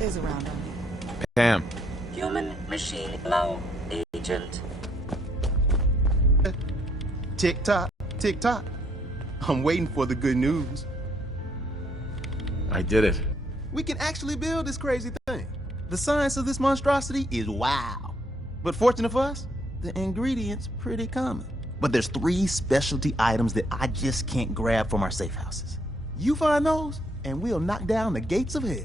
is around on me. Pam. Human machine low, agent. Tick tock, tick tock. I'm waiting for the good news. I did it. We can actually build this crazy thing. The science of this monstrosity is wow. But fortunate for us, the ingredients pretty common. But there's 3 specialty items that I just can't grab from our safe houses. You find those, and we'll knock down the gates of hell.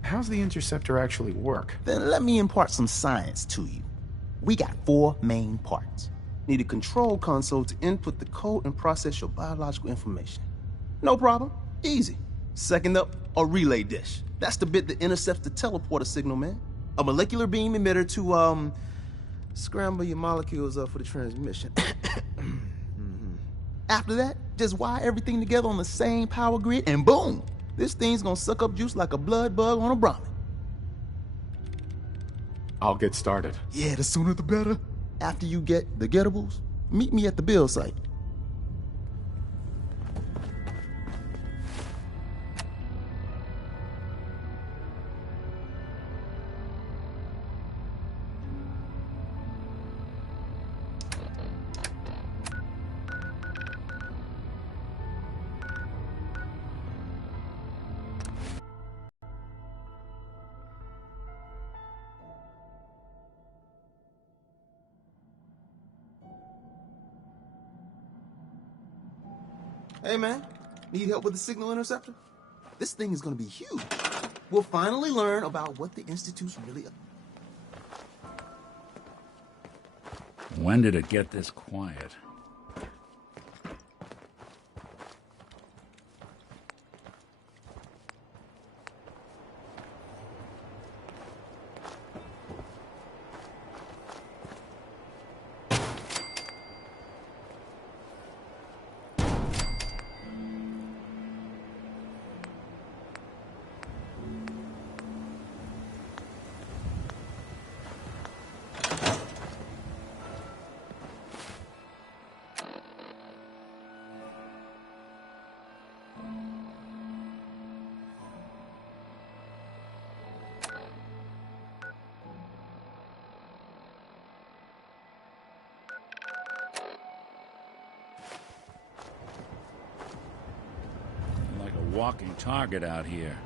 How's the interceptor actually work? Then let me impart some science to you. We got 4 main parts. Need a control console to input the code and process your biological information. No problem. Easy. Second up, a relay dish. That's the bit that intercepts the teleporter signal, man. A molecular beam emitter to, scramble your molecules up for the transmission. After that, just wire everything together on the same power grid, and boom! This thing's gonna suck up juice like a blood bug on a Brahmin. I'll get started. Yeah, the sooner the better. After you get the getables, meet me at the build site. Hey man, need help with the signal interceptor? This thing is gonna be huge. We'll finally learn about what the Institute's really up. When did it get this quiet? Like a walking target out here.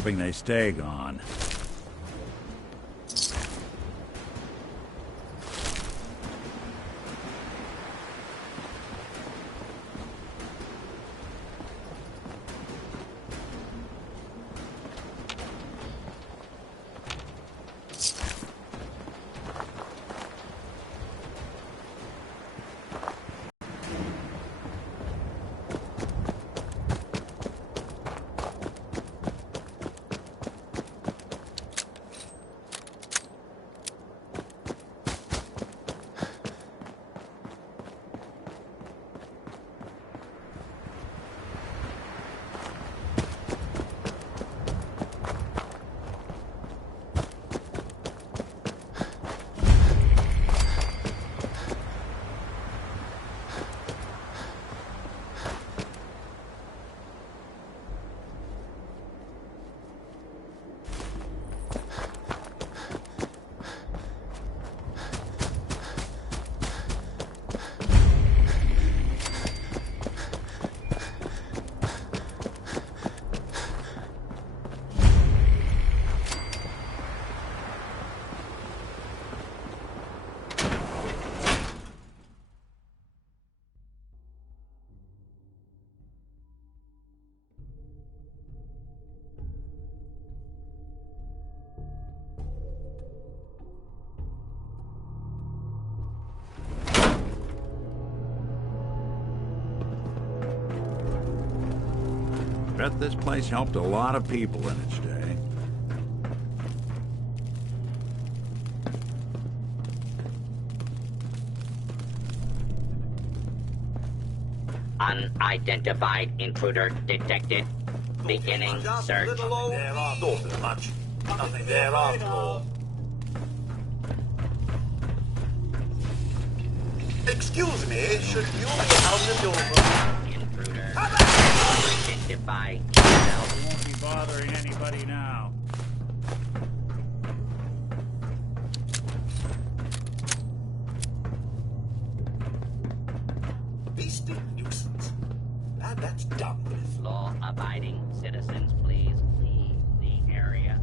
hoping they stay gone. Bet this place helped a lot of people in its day. Unidentified intruder detected. Beginning search. Nothing much. Nothing there after all. Excuse me, should you be out the door? Intruder. Identify yourself. We won't be bothering anybody now. Beastly nuisance. Glad that's done with. Law-abiding citizens, please leave the area.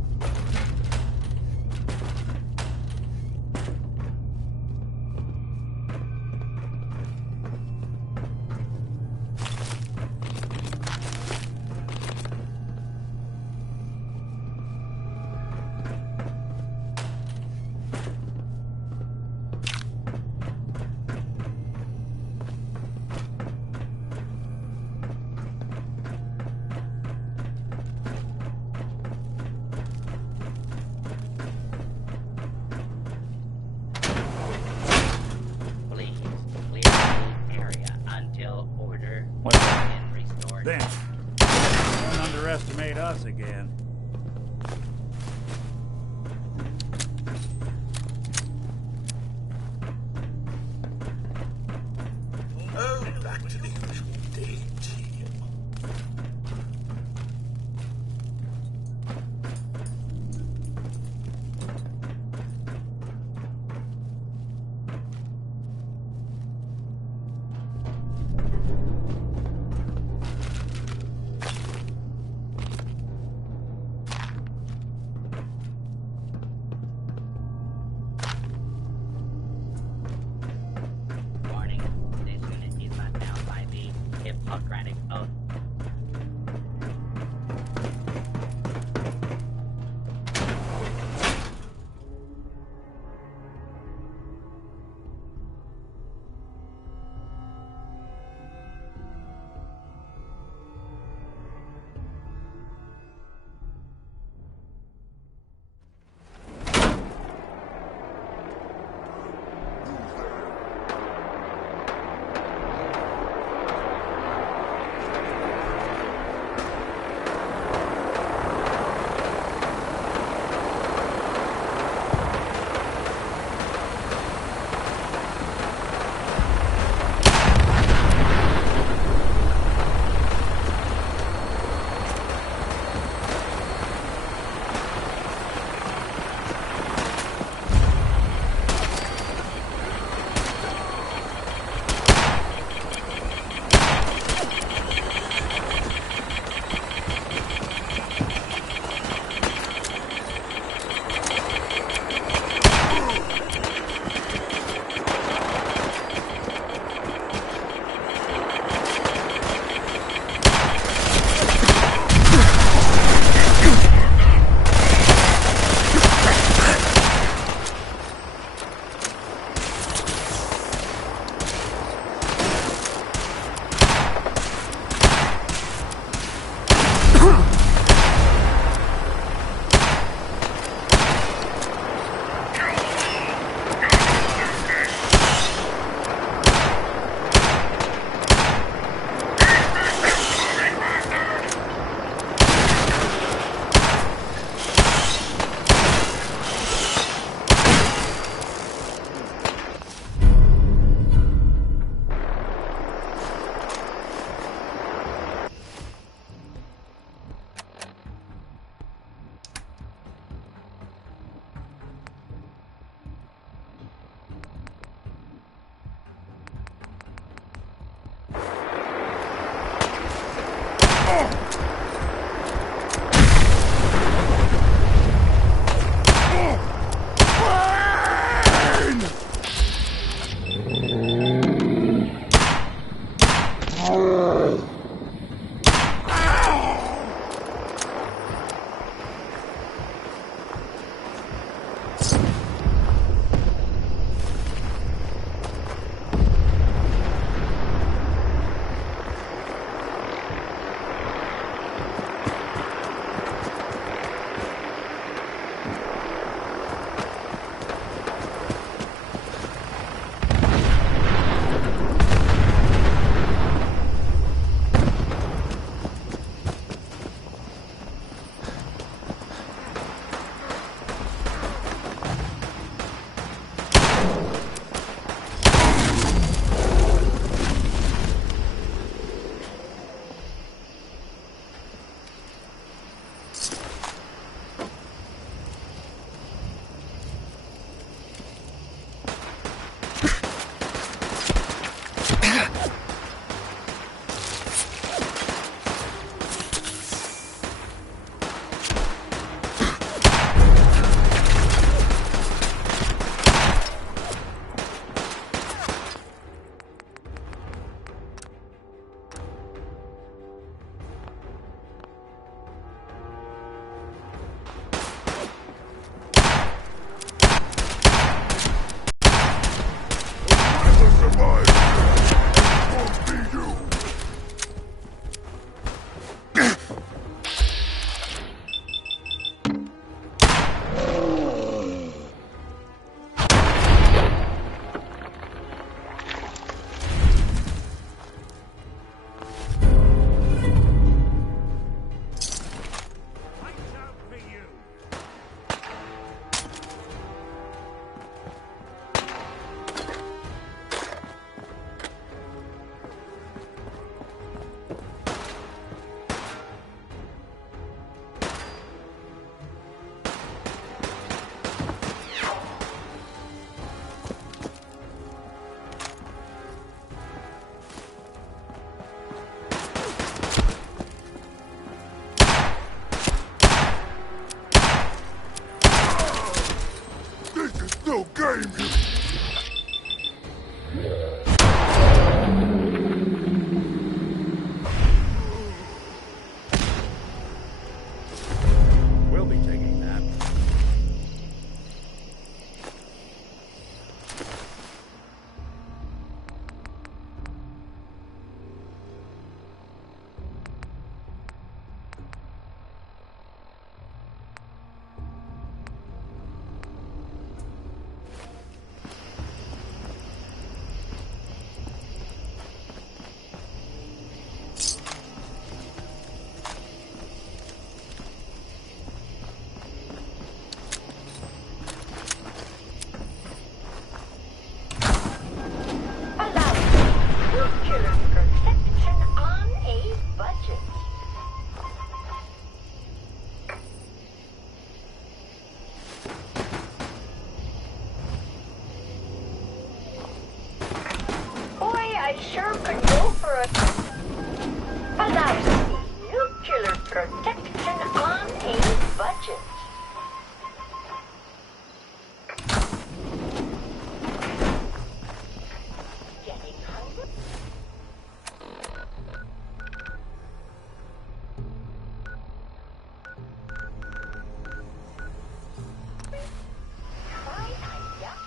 Then, don't underestimate us again. Oh, back to the usual daily tea. Warning, this unit is not bound by the Hippocratic Oath. We'll be taking that. I sure could go for a... Allows nuclear protection on a budget. Getting hungry? Try a yacht.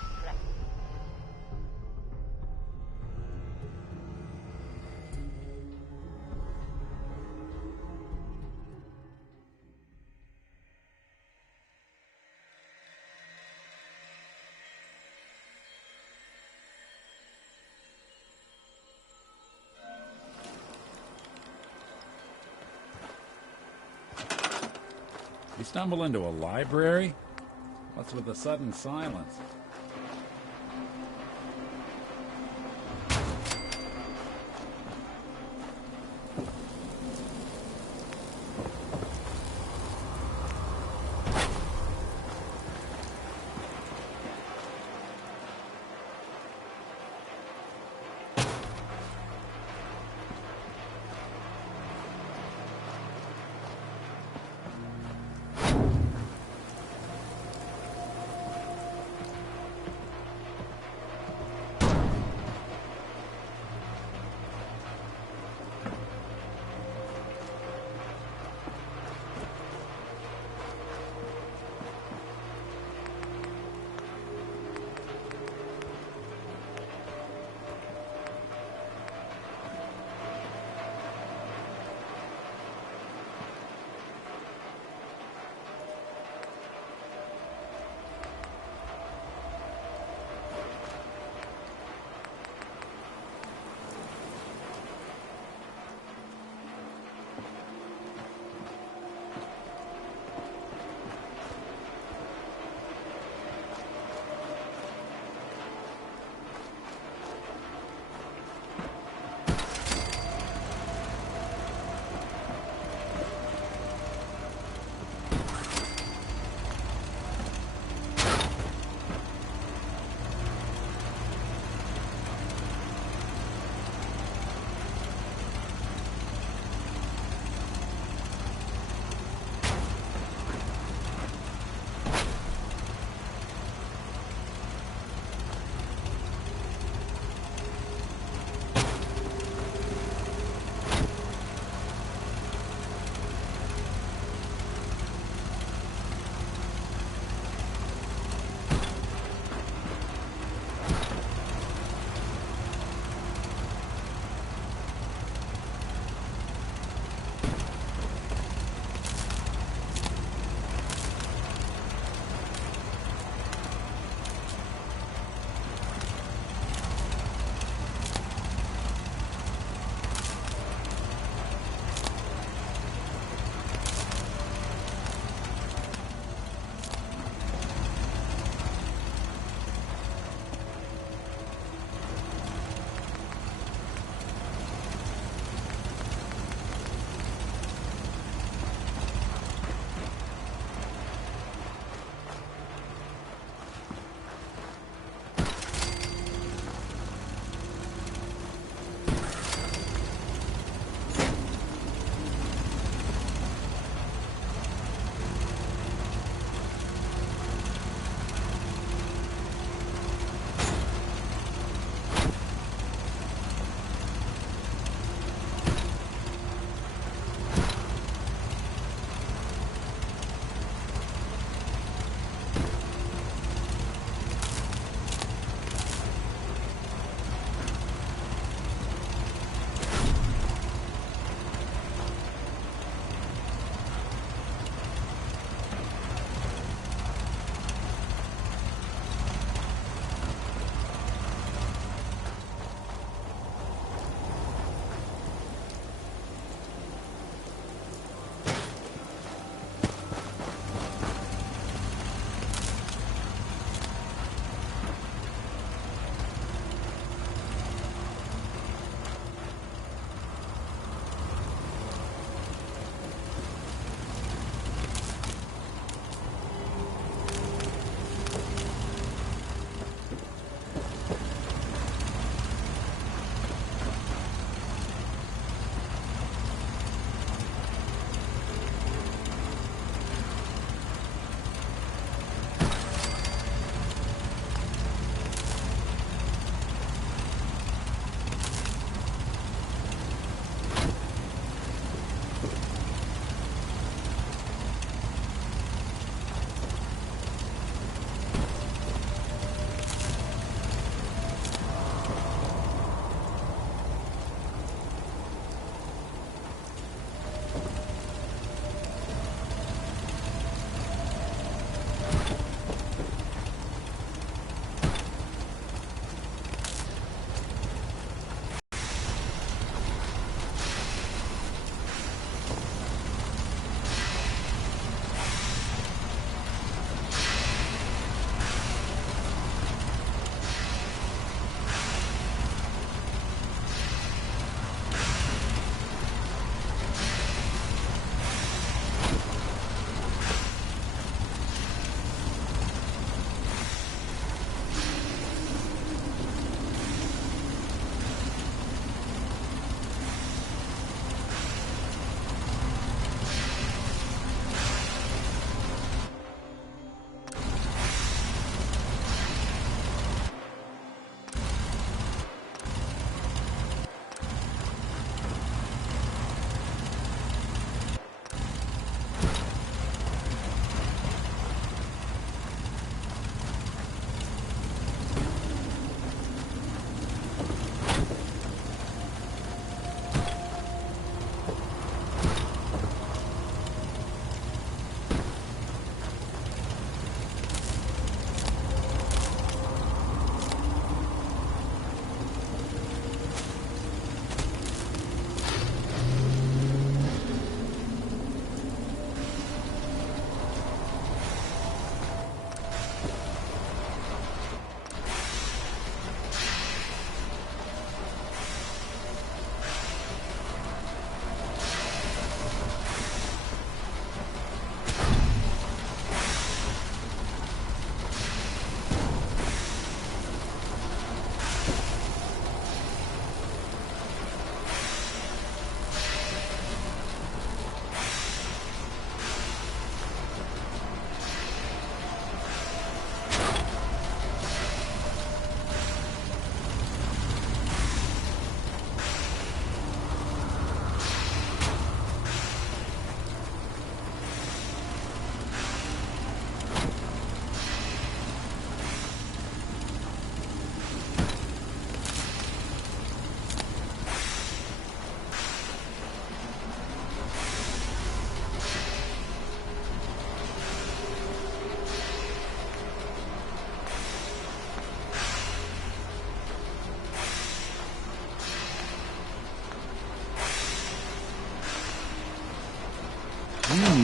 You stumble into a library? What's with the sudden silence?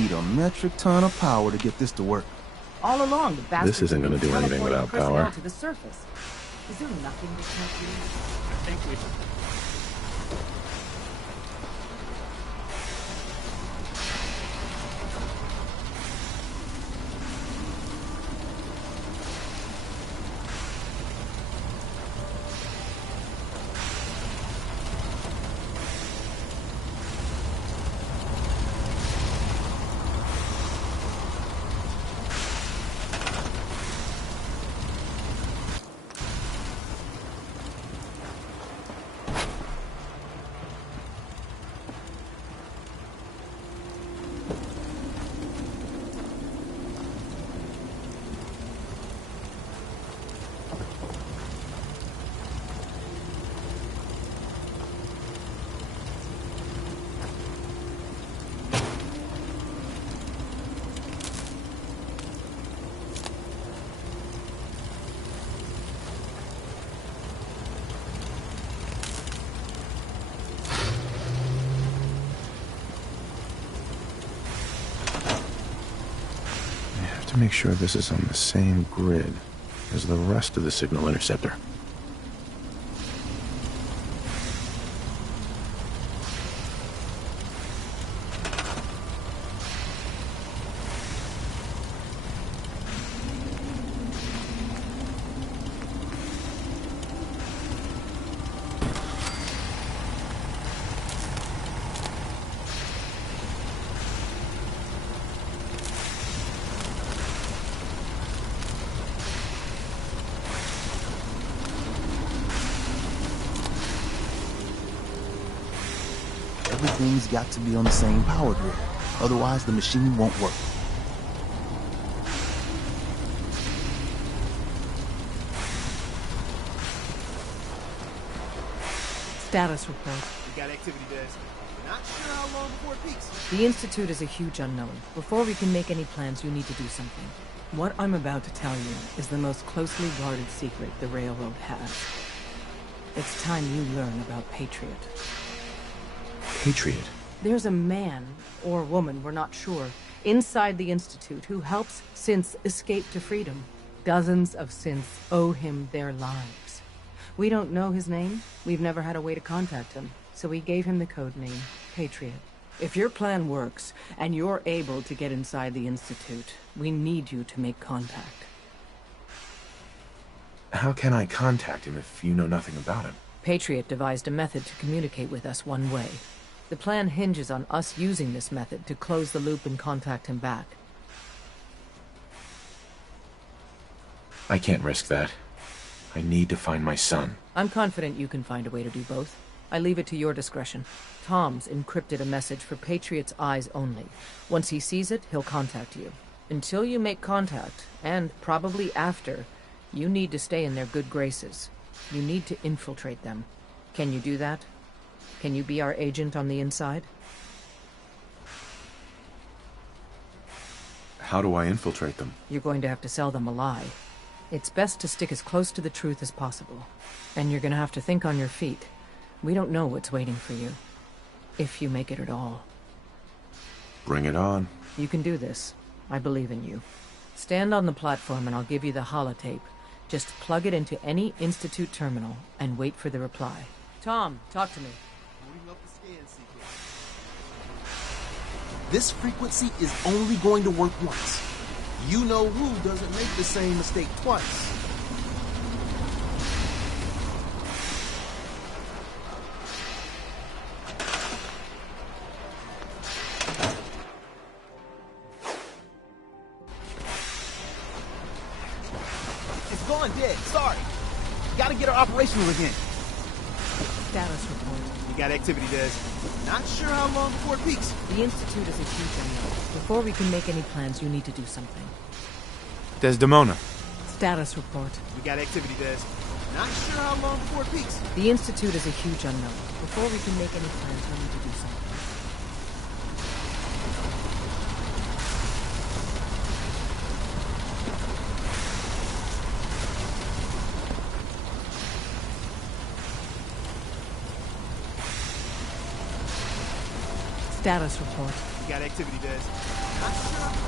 need a metric ton of power to get this to work. All along, the bastards isn't gonna do anything teleporting without personnel power. to the surface. Is there nothing that can't be? I think we should. To make sure this is on the same grid as the rest of the signal interceptor. Everything's got to be on the same power grid. Otherwise, the machine won't work. Status report. We got activity days. Not sure how long before it peaks. The Institute is a huge unknown. Before we can make any plans, you need to do something. What I'm about to tell you is the most closely guarded secret the Railroad has. It's time you learn about Patriot. Patriot. There's a man, or woman, we're not sure, inside the Institute who helps synths escape to freedom. Dozens of synths owe him their lives. We don't know his name. We've never had a way to contact him, so we gave him the code name, Patriot. If your plan works, and you're able to get inside the Institute, we need you to make contact. How can I contact him if you know nothing about him? Patriot devised a method to communicate with us one way. The plan hinges on us using this method to close the loop and contact him back. I can't risk that. I need to find my son. I'm confident you can find a way to do both. I leave it to your discretion. Tom's encrypted a message for Patriot's eyes only. Once he sees it, he'll contact you. Until you make contact, and probably after, you need to stay in their good graces. You need to infiltrate them. Can you do that? Can you be our agent on the inside? How do I infiltrate them? You're going to have to sell them a lie. It's best to stick as close to the truth as possible. And you're going to have to think on your feet. We don't know what's waiting for you. If you make it at all. Bring it on. You can do this. I believe in you. Stand on the platform and I'll give you the holotape. Just plug it into any Institute terminal and wait for the reply. Tom, talk to me. Booting up the scan sequence. This frequency is only going to work once. You know who doesn't make the same mistake twice. It's gone dead. Sorry. Gotta get her operational again. Status report. We got activity days. Not sure how long before it peaks. The Institute is a huge unknown. Before we can make any plans, you need to do something. Desdemona. Status report. We got activity days. Not sure how long before it peaks. The Institute is a huge unknown. Before we can make any plans, we need to do something. Status report. You got activity, Des. Not sure.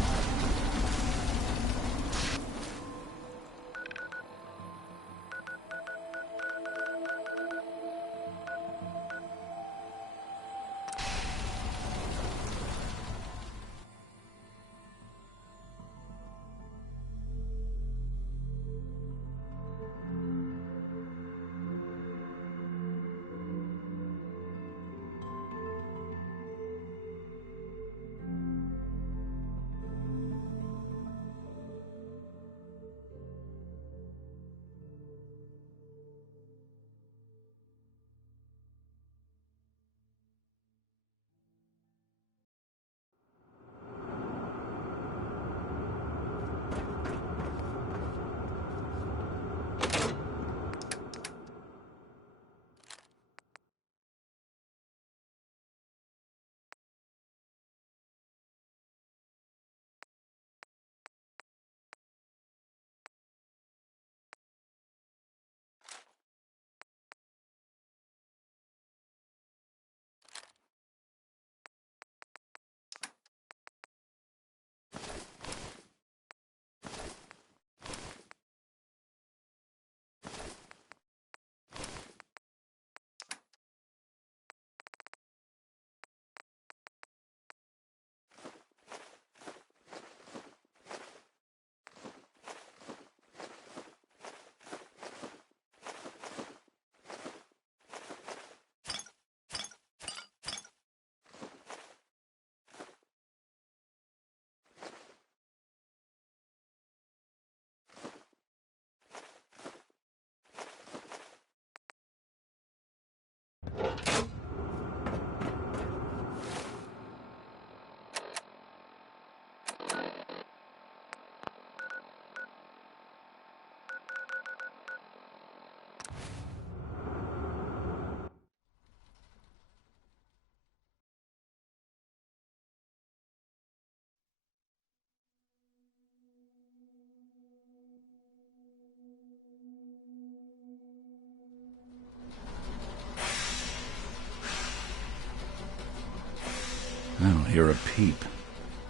I don't hear a peep.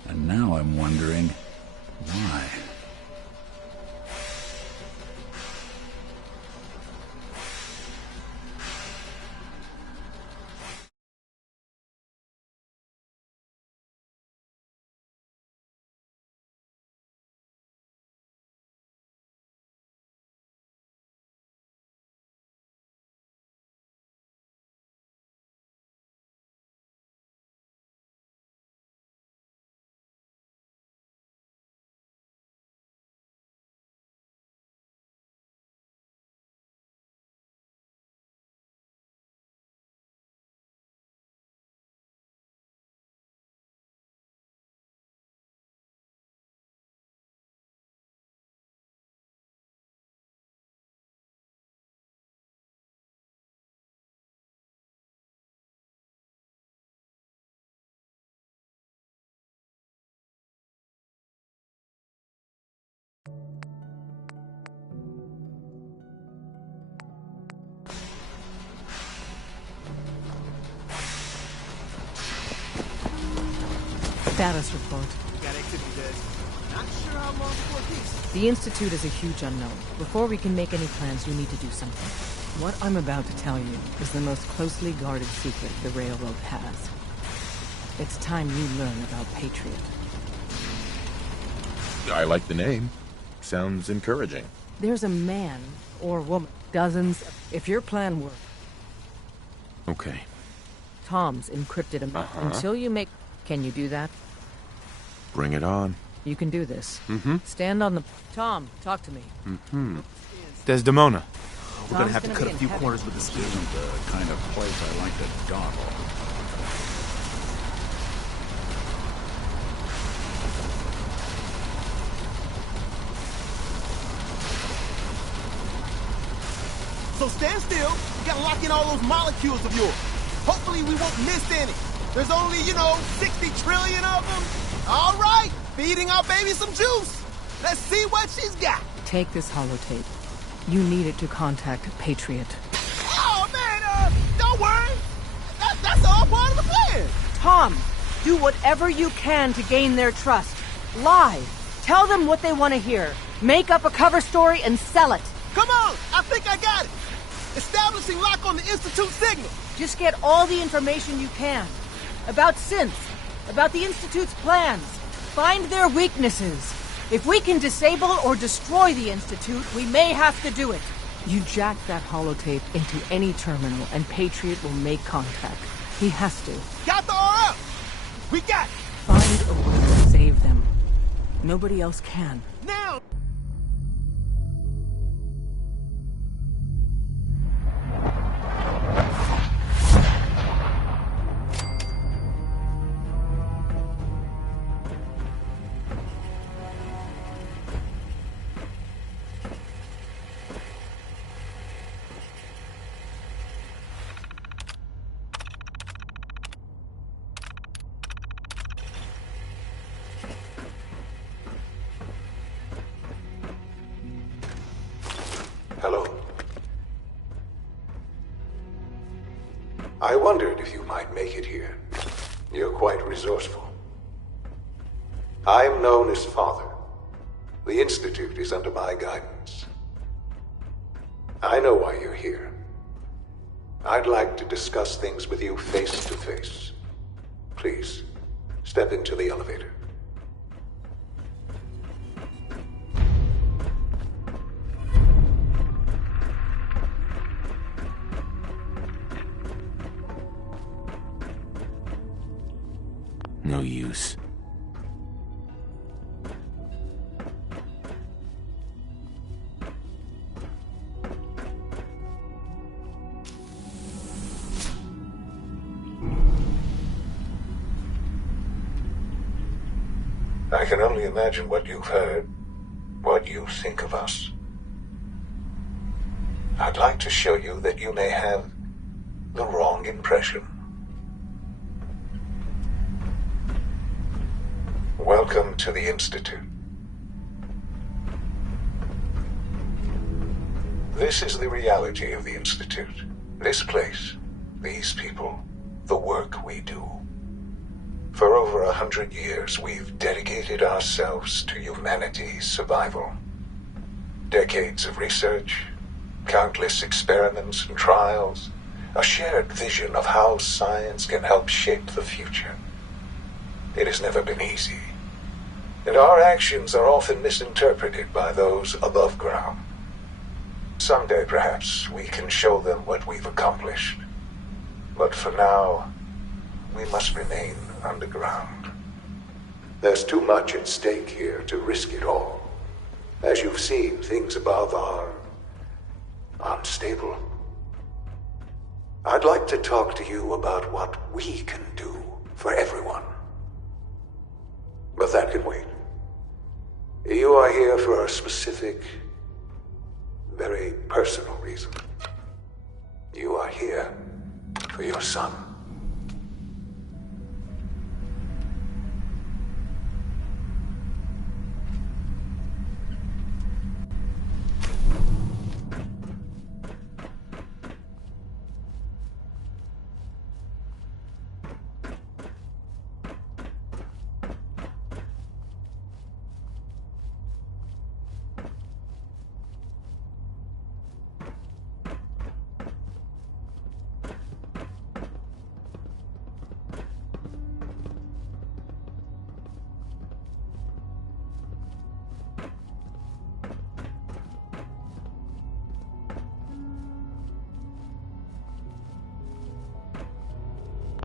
And now I'm wondering why. Status report. You got activity, Des. Not sure how long before peace. The Institute is a huge unknown. Before we can make any plans, you need to do something. What I'm about to tell you is the most closely guarded secret the Railroad has. It's time you learn about Patriot. I like the name. Sounds encouraging. There's a man or woman, dozens, if your plan works. Okay. Tom's encrypted him. Until you make... Can you do that? Bring it on. You can do this. Mm-hmm. Stand on the... Tom, talk to me. Mm-hmm. Desdemona. We're gonna have to cut a few corners with the This scheme. isn't the kind of place I like to dawdle. So stand still. We gotta lock in all those molecules of yours. Hopefully we won't miss any. There's only, 60 trillion of them. All right, feeding our baby some juice. Let's see what she's got. Take this holotape. You need it to contact Patriot. Oh, man, don't worry. That's all part of the plan. Tom, Do whatever you can to gain their trust. Lie. Tell them what they want to hear. Make up a cover story and sell it. Come on! I think I got it! Establishing lock on the Institute signal! Just get all the information you can. About synths. About the Institute's plans. Find their weaknesses. If we can disable or destroy the Institute, we may have to do it. You jack that holotape into any terminal and Patriot will make contact. He has to. Got the RF! We got it! Find a way to save them. Nobody else can. Now! Hello. I wondered if you might make it here. You're quite resourceful. I'm known as Father. The Institute is under my guidance. I know why you're here. I'd like to discuss things with you face to face. Please, step into the elevator. No use. I can only imagine what you've heard, what you think of us. I'd like to show you that you may have the wrong impression. Welcome to the Institute. This is the reality of the Institute. This place, these people, the work we do. For over 100 years, we've dedicated ourselves to humanity's survival. Decades of research, countless experiments and trials, a shared vision of how science can help shape the future. It has never been easy, and our actions are often misinterpreted by those above ground. Someday, perhaps, we can show them what we've accomplished. But for now, we must remain underground. There's too much at stake here to risk it all. As you've seen, things above are unstable. I'd like to talk to you about what we can do for everyone. But that can wait. You are here for a specific, very personal reason. You are here for your son.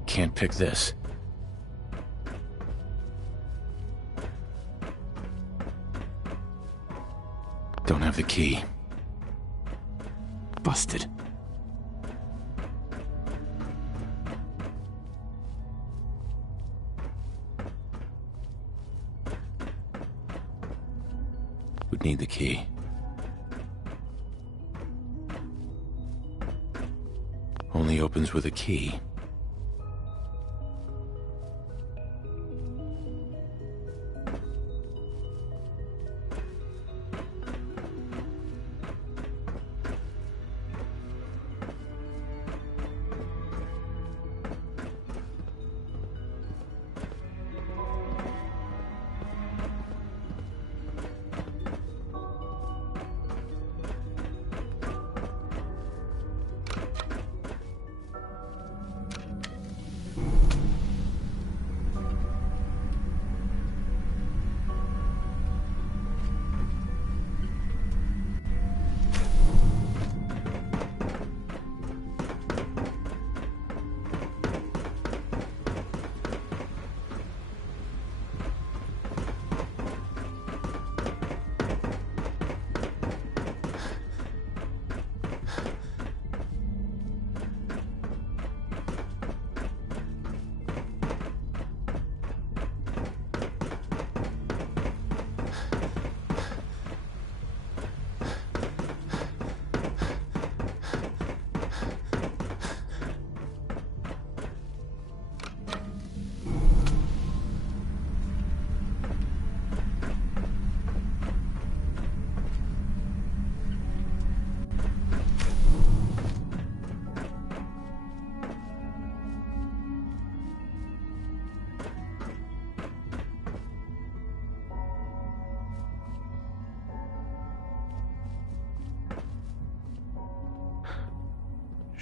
Can't pick this. Don't have the key. Busted. Would need the key. Only opens with a key.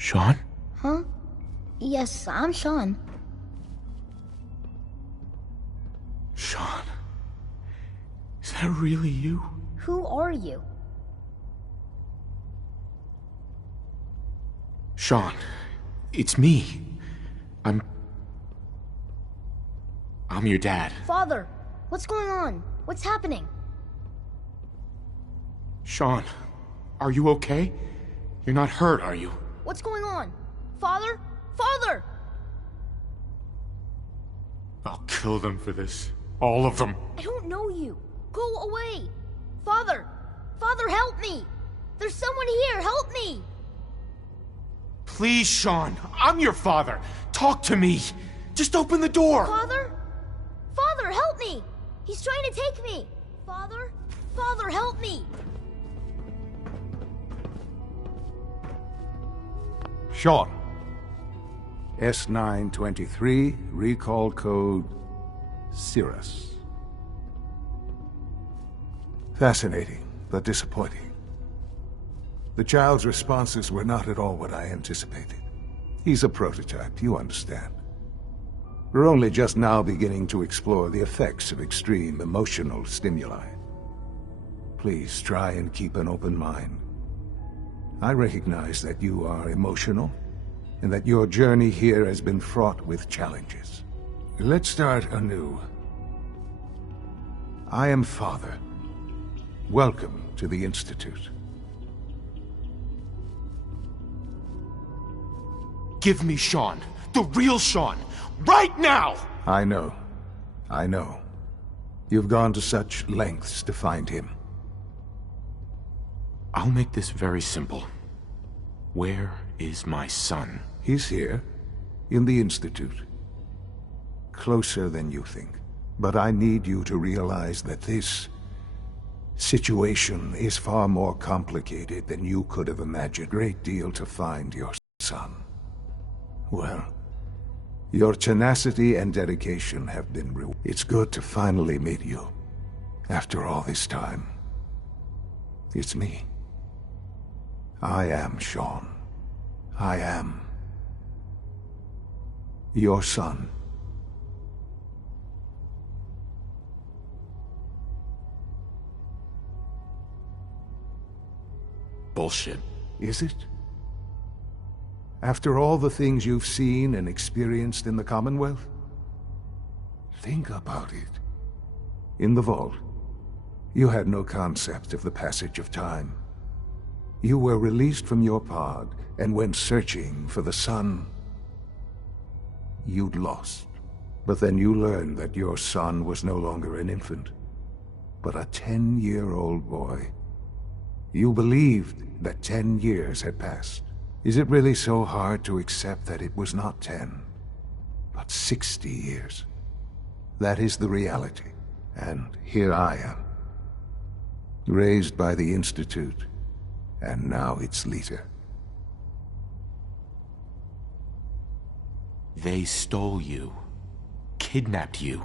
Sean? Huh? Yes, I'm Sean. Sean? Is that really you? Who are you? Sean, it's me. I'm your dad. Father, what's going on? What's happening? Sean, are you okay? You're not hurt, are you? What's going on? Father? Father! I'll kill them for this. All of them. I don't know you. Go away. Father! Father, help me! There's someone here, help me! Please, Sean. I'm your father. Talk to me. Just open the door. Father? Father, help me! He's trying to take me! Father? Father, help me! Sean. S923, recall code Cirrus. Fascinating, but disappointing. The child's responses were not at all what I anticipated. He's a prototype, you understand. We're only just now beginning to explore the effects of extreme emotional stimuli. Please try and keep an open mind. I recognize that you are emotional, and that your journey here has been fraught with challenges. Let's start anew. I am Father. Welcome to the Institute. Give me Sean. The real Sean. Right now! I know. I know. You've gone to such lengths to find him. I'll make this very simple. Where is my son? He's here, in the Institute. Closer than you think. But I need you to realize that this situation is far more complicated than you could have imagined. Great deal to find your son. Well, your tenacity and dedication have been rewarded. It's good to finally meet you. After all this time. It's me. I am Sean. I am your son. Bullshit. Is it? After all the things you've seen and experienced in the Commonwealth? Think about it. In the vault, you had no concept of the passage of time. You were released from your pod and went searching for the son you'd lost. But then you learned that your son was no longer an infant, but a 10-year-old boy. You believed that 10 years had passed. Is it really so hard to accept that it was not 10, but 60 years? That is the reality. And here I am, raised by the Institute, and now its leader. They stole you. Kidnapped you.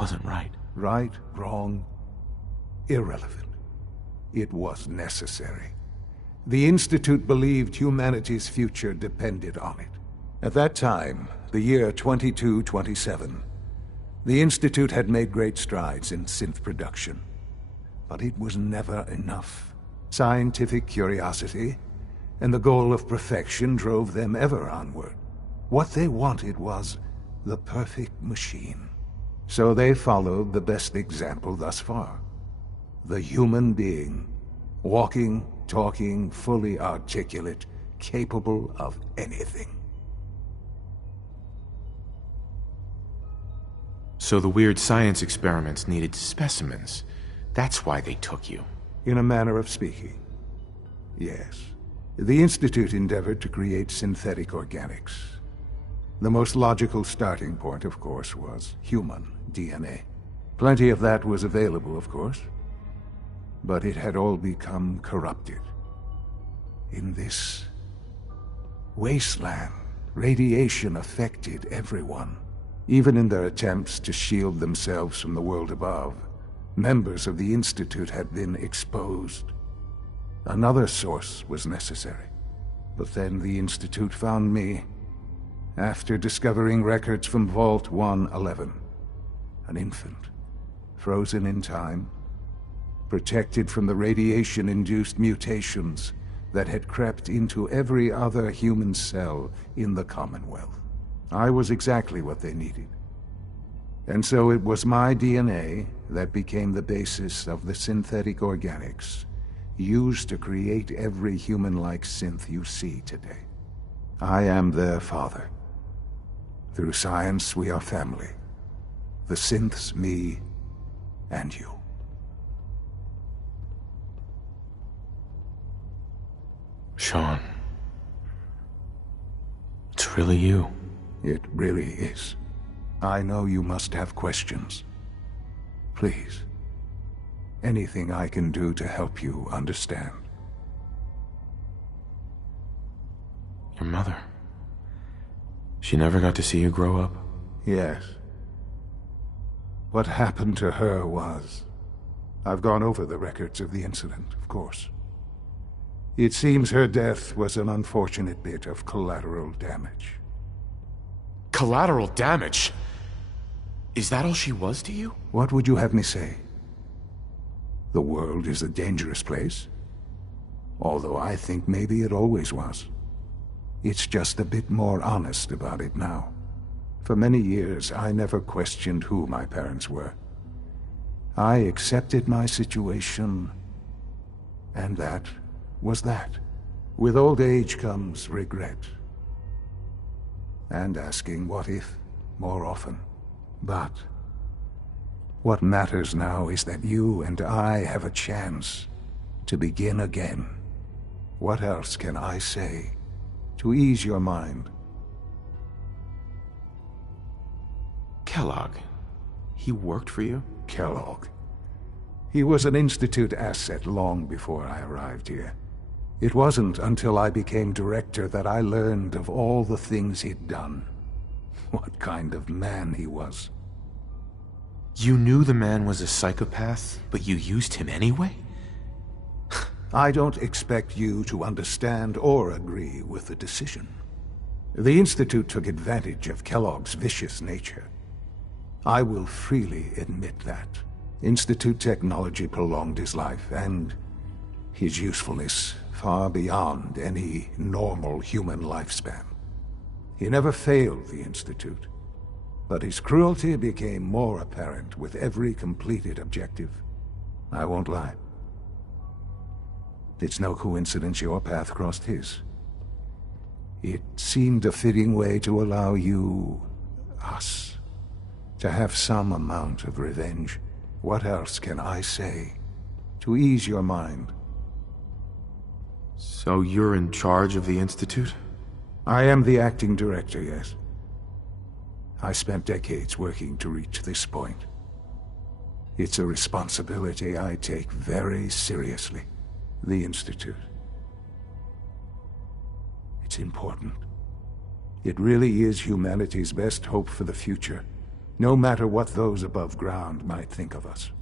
Wasn't right. Right, wrong, irrelevant. It was necessary. The Institute believed humanity's future depended on it. At that time, the year 2227, the Institute had made great strides in synth production. But it was never enough. Scientific curiosity and the goal of perfection drove them ever onward. What they wanted was the perfect machine. So they followed the best example thus far. The human being, walking, talking, fully articulate, capable of anything. So the weird science experiments needed specimens. That's why they took you. In a manner of speaking, yes. The Institute endeavored to create synthetic organics. The most logical starting point, of course, was human DNA. Plenty of that was available, of course. But it had all become corrupted. In this wasteland, radiation affected everyone. Even in their attempts to shield themselves from the world above, members of the Institute had been exposed. Another source was necessary. But then the Institute found me after discovering records from Vault 111. An infant, frozen in time, protected from the radiation-induced mutations that had crept into every other human cell in the Commonwealth. I was exactly what they needed. And so it was my DNA that became the basis of the synthetic organics used to create every human-like synth you see today. I am their father. Through science, we are family. The synths, me, and you. Sean. It's really you. It really is. I know you must have questions. Please. Anything I can do to help you understand. Your mother. She never got to see you grow up? Yes. What happened to her was... I've gone over the records of the incident, of course. It seems her death was an unfortunate bit of collateral damage. Collateral damage? Is that all she was to you? What would you have me say? The world is a dangerous place? Although I think maybe it always was. It's just a bit more honest about it now. For many years, I never questioned who my parents were. I accepted my situation, and that was that. With old age comes regret. And asking what if more often. But what matters now is that you and I have a chance to begin again. What else can I say to ease your mind? Kellogg. He worked for you? Kellogg. He was an Institute asset long before I arrived here. It wasn't until I became director that I learned of all the things he'd done. What kind of man he was. You knew the man was a psychopath, but you used him anyway? I don't expect you to understand or agree with the decision. The Institute took advantage of Kellogg's vicious nature. I will freely admit that. Institute technology prolonged his life, and his usefulness far beyond any normal human lifespan. He never failed the Institute, but his cruelty became more apparent with every completed objective. I won't lie. It's no coincidence your path crossed his. It seemed a fitting way to allow you, us, to have some amount of revenge. What else can I say to ease your mind? So you're in charge of the Institute? I am the acting director, yes. I spent decades working to reach this point. It's a responsibility I take very seriously. The Institute. It's important. It really is humanity's best hope for the future, no matter what those above ground might think of us.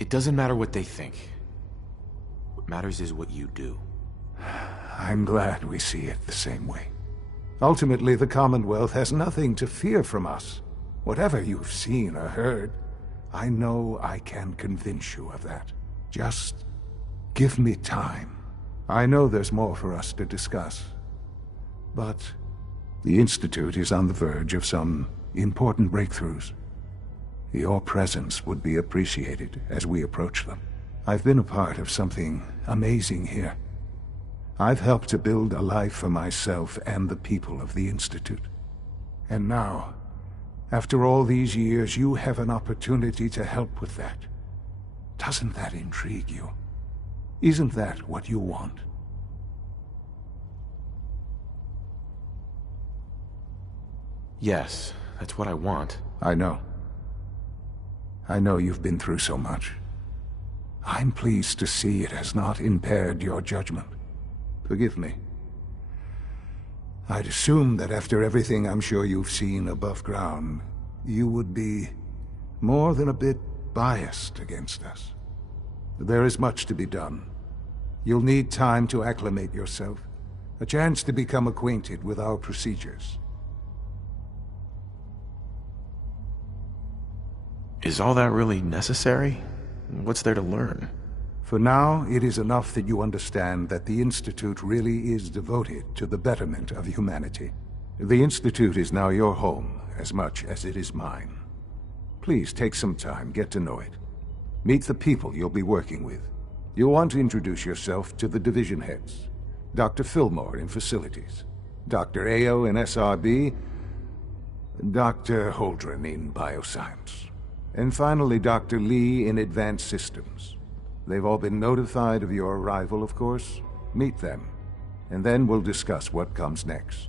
It doesn't matter what they think. What matters is what you do. I'm glad we see it the same way. Ultimately, the Commonwealth has nothing to fear from us. Whatever you've seen or heard, I know I can convince you of that. Just give me time. I know there's more for us to discuss. But the Institute is on the verge of some important breakthroughs. Your presence would be appreciated as we approach them. I've been a part of something amazing here. I've helped to build a life for myself and the people of the Institute. And now, after all these years, you have an opportunity to help with that. Doesn't that intrigue you? Isn't that what you want? Yes, that's what I want. I know. I know you've been through so much. I'm pleased to see it has not impaired your judgment. Forgive me. I'd assumed that after everything I'm sure you've seen above ground, you would be more than a bit biased against us. There is much to be done. You'll need time to acclimate yourself. A chance to become acquainted with our procedures. Is all that really necessary? What's there to learn? For now, it is enough that you understand that the Institute really is devoted to the betterment of humanity. The Institute is now your home, as much as it is mine. Please take some time, get to know it. Meet the people you'll be working with. You'll want to introduce yourself to the division heads. Dr. Fillmore in Facilities, Dr. Ao in SRB, Dr. Holdren in Bioscience, and finally Dr. Lee in Advanced Systems. They've all been notified of your arrival, of course. Meet them, and then we'll discuss what comes next.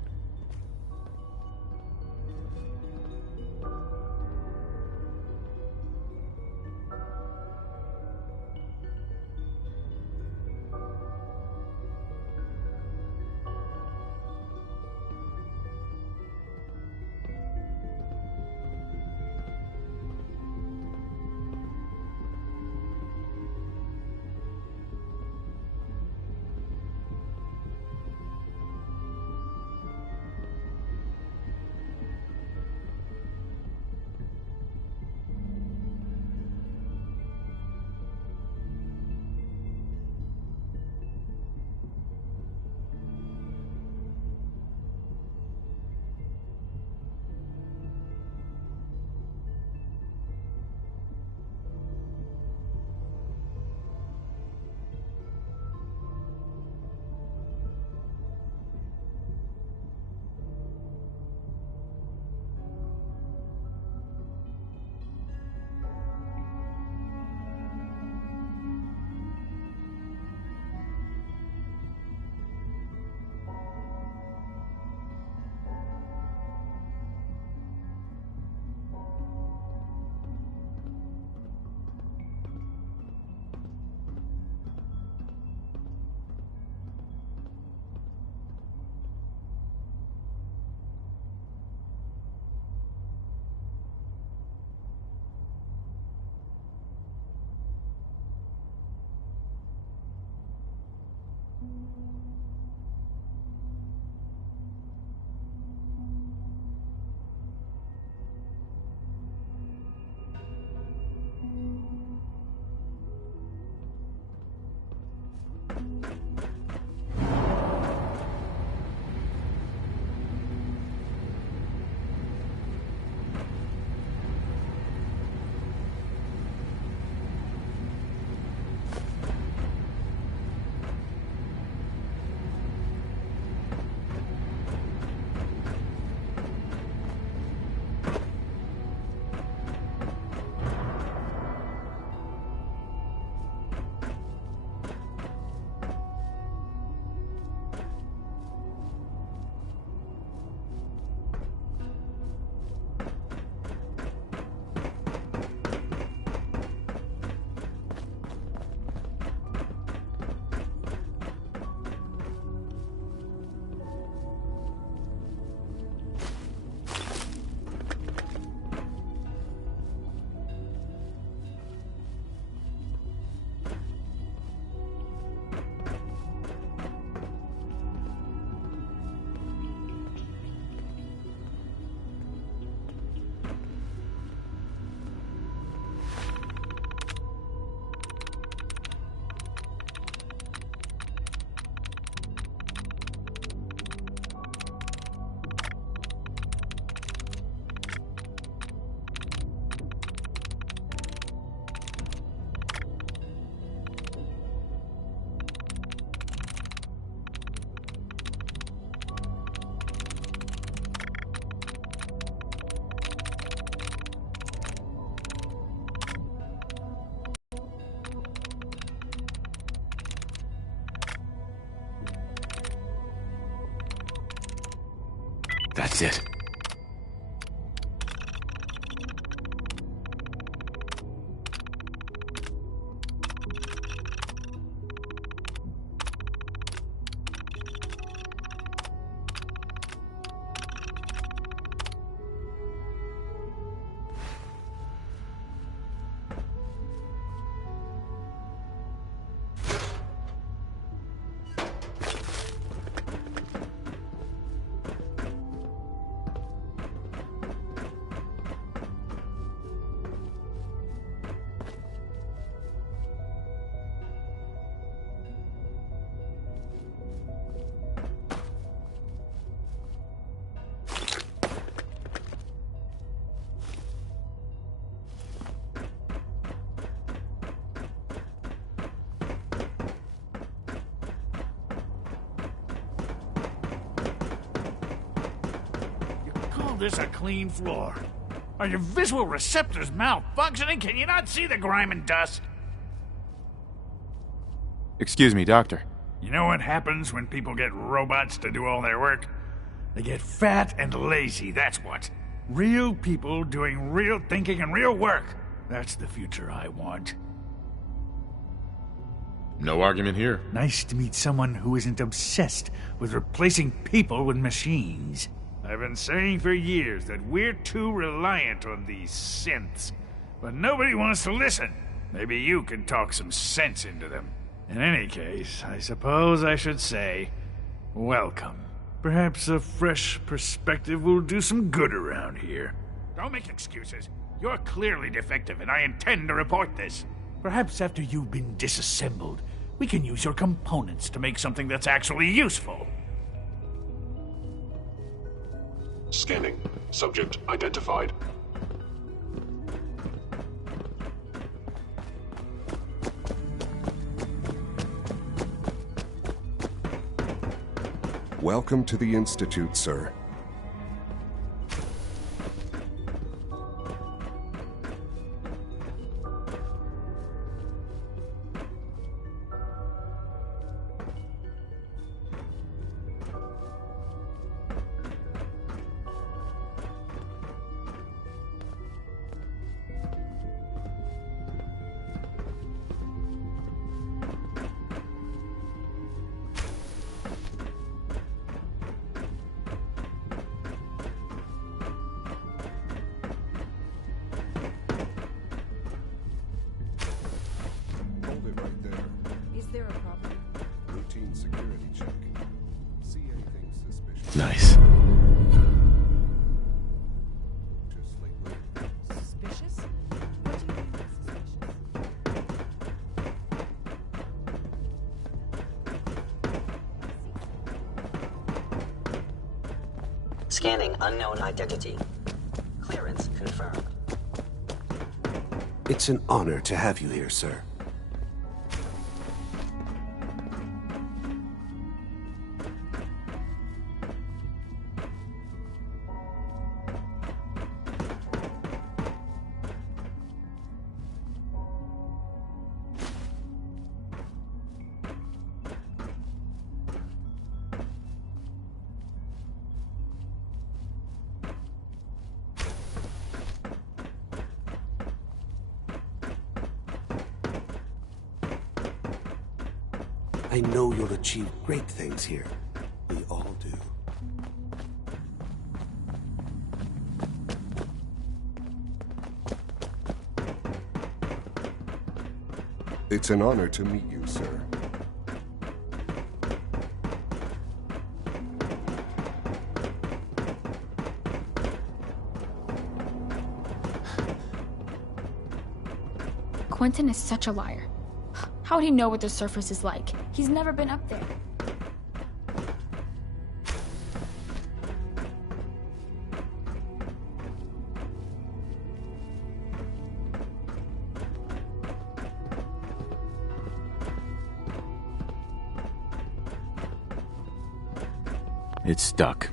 That's it. this a clean floor? Are your visual receptors malfunctioning? Can you not see the grime and dust? Excuse me, Doctor. You know what happens when people get robots to do all their work? They get fat and lazy, that's what. Real people doing real thinking and real work. That's the future I want. No argument here. Nice to meet someone who isn't obsessed with replacing people with machines. I've been saying for years that we're too reliant on these synths, but nobody wants to listen. Maybe you can talk some sense into them. In any case, I suppose I should say, welcome. Perhaps a fresh perspective will do some good around here. Don't make excuses. You're clearly defective, and I intend to report this. Perhaps after you've been disassembled, we can use your components to make something that's actually useful. Scanning. Subject identified. Welcome to the Institute, sir. Nice. Suspicious? What do you mean by suspicious? Scanning unknown identity. Clearance confirmed. It's an honor to have you here, sir. I know you'll achieve great things here. We all do. It's an honor to meet you, sir. Quentin is such a liar. How would he know what the surface is like? He's never been up there. It's stuck.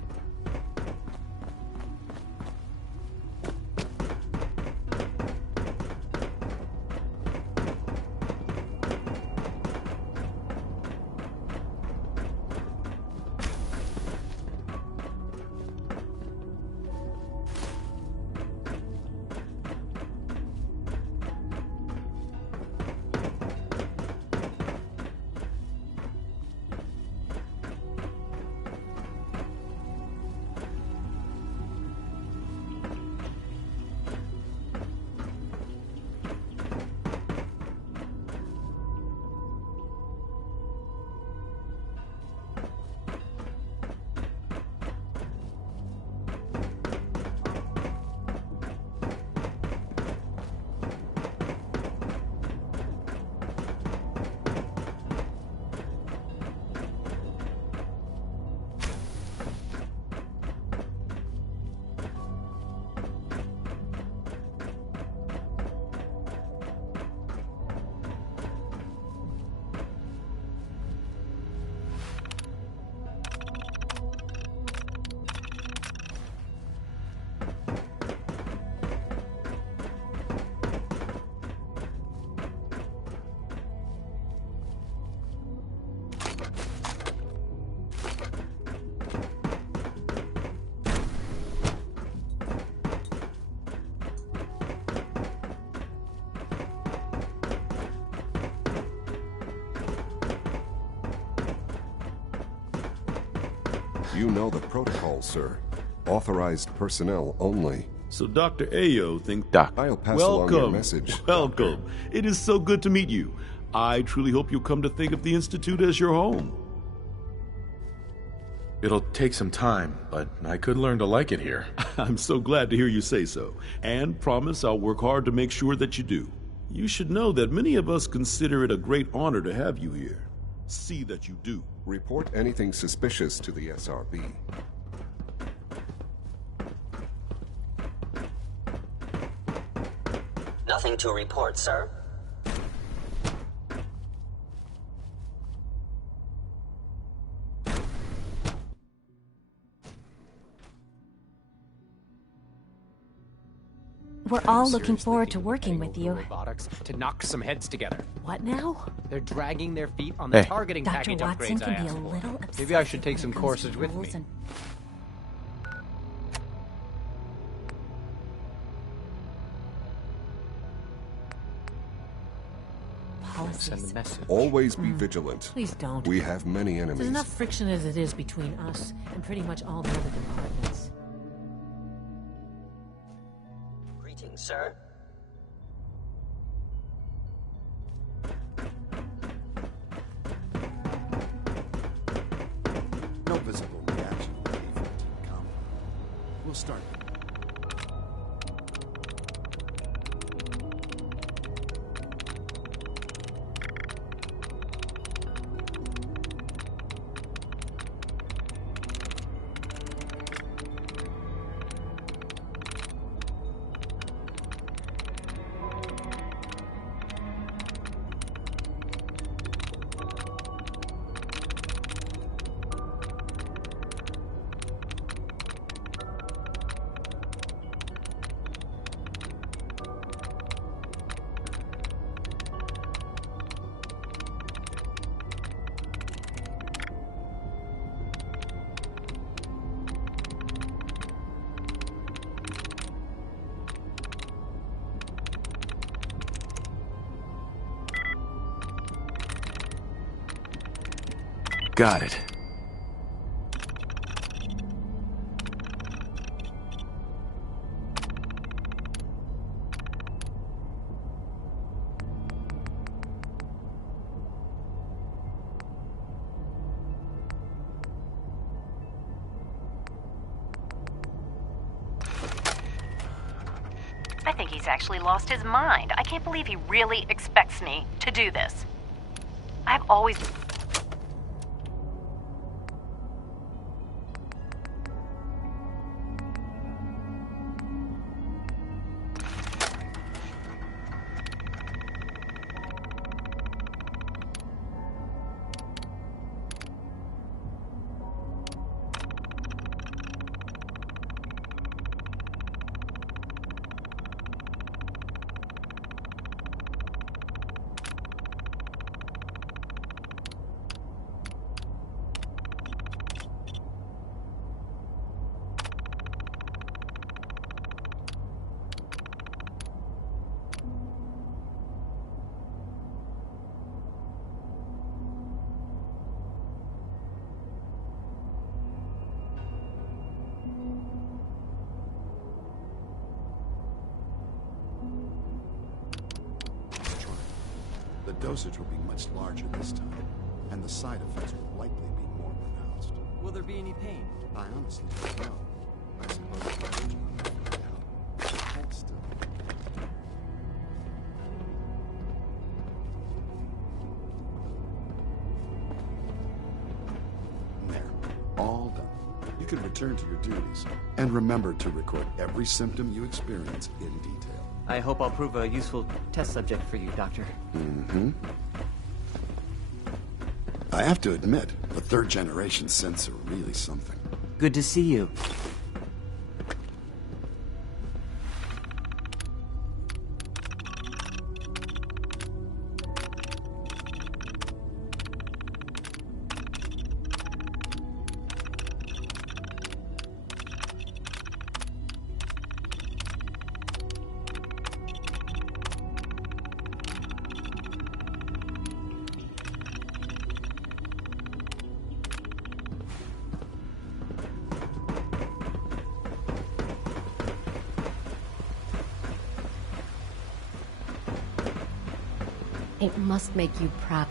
You know the protocol, sir. Authorized personnel only. So Dr. Ayo thinks... I'll pass along your message. Welcome. It is so good to meet you. I truly hope you'll come to think of the Institute as your home. It'll take some time, but I could learn to like it here. I'm so glad to hear you say so, and promise I'll work hard to make sure that you do. You should know that many of us consider it a great honor to have you here. See that you do. Report anything suspicious to the SRB. Nothing to report, sir. We're all looking forward to working with you. Robotics to knock some heads together. What now? They're dragging their feet on the Hey. targeting Dr. package Watson upgrades I can be asked a for. little upset Maybe I should take when some it comes courses to with rules me. and Send the message. Always be vigilant. Please don't. We have many There's enemies. enough friction as it is between us and pretty much all the other departments. Greetings, sir. No visible reaction ready for it to come. We'll start. Got it. I think he's actually lost his mind. I can't believe he really expects me to do this. I've always... The dosage will be much larger this time, and the side effects will likely be more pronounced. Will there be any pain? I honestly don't know. I suppose the question will find out. Hold still. There. All done. You can return to your duties. And remember to record every symptom you experience in detail. I hope I'll prove a useful test subject for you, Doctor. Mm-hmm. I have to admit, the third-generation synths are really something. Good to see you. It must make you proud.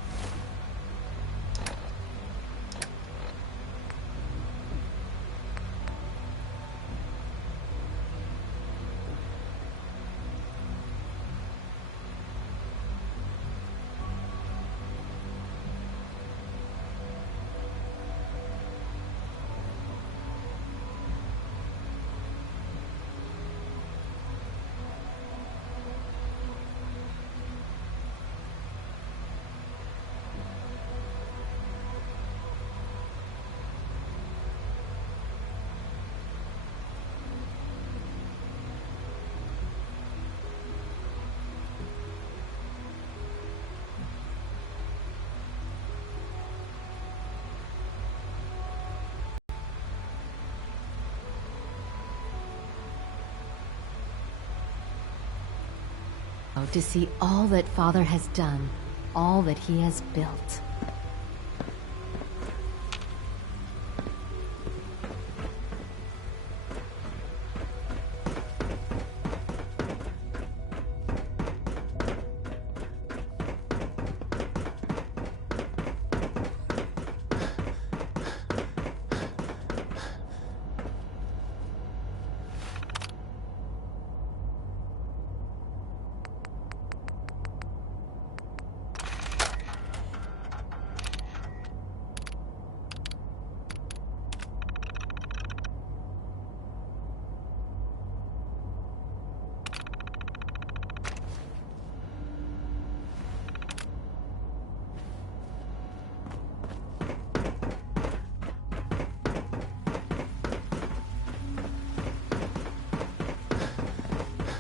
To see all that Father has done, all that he has built.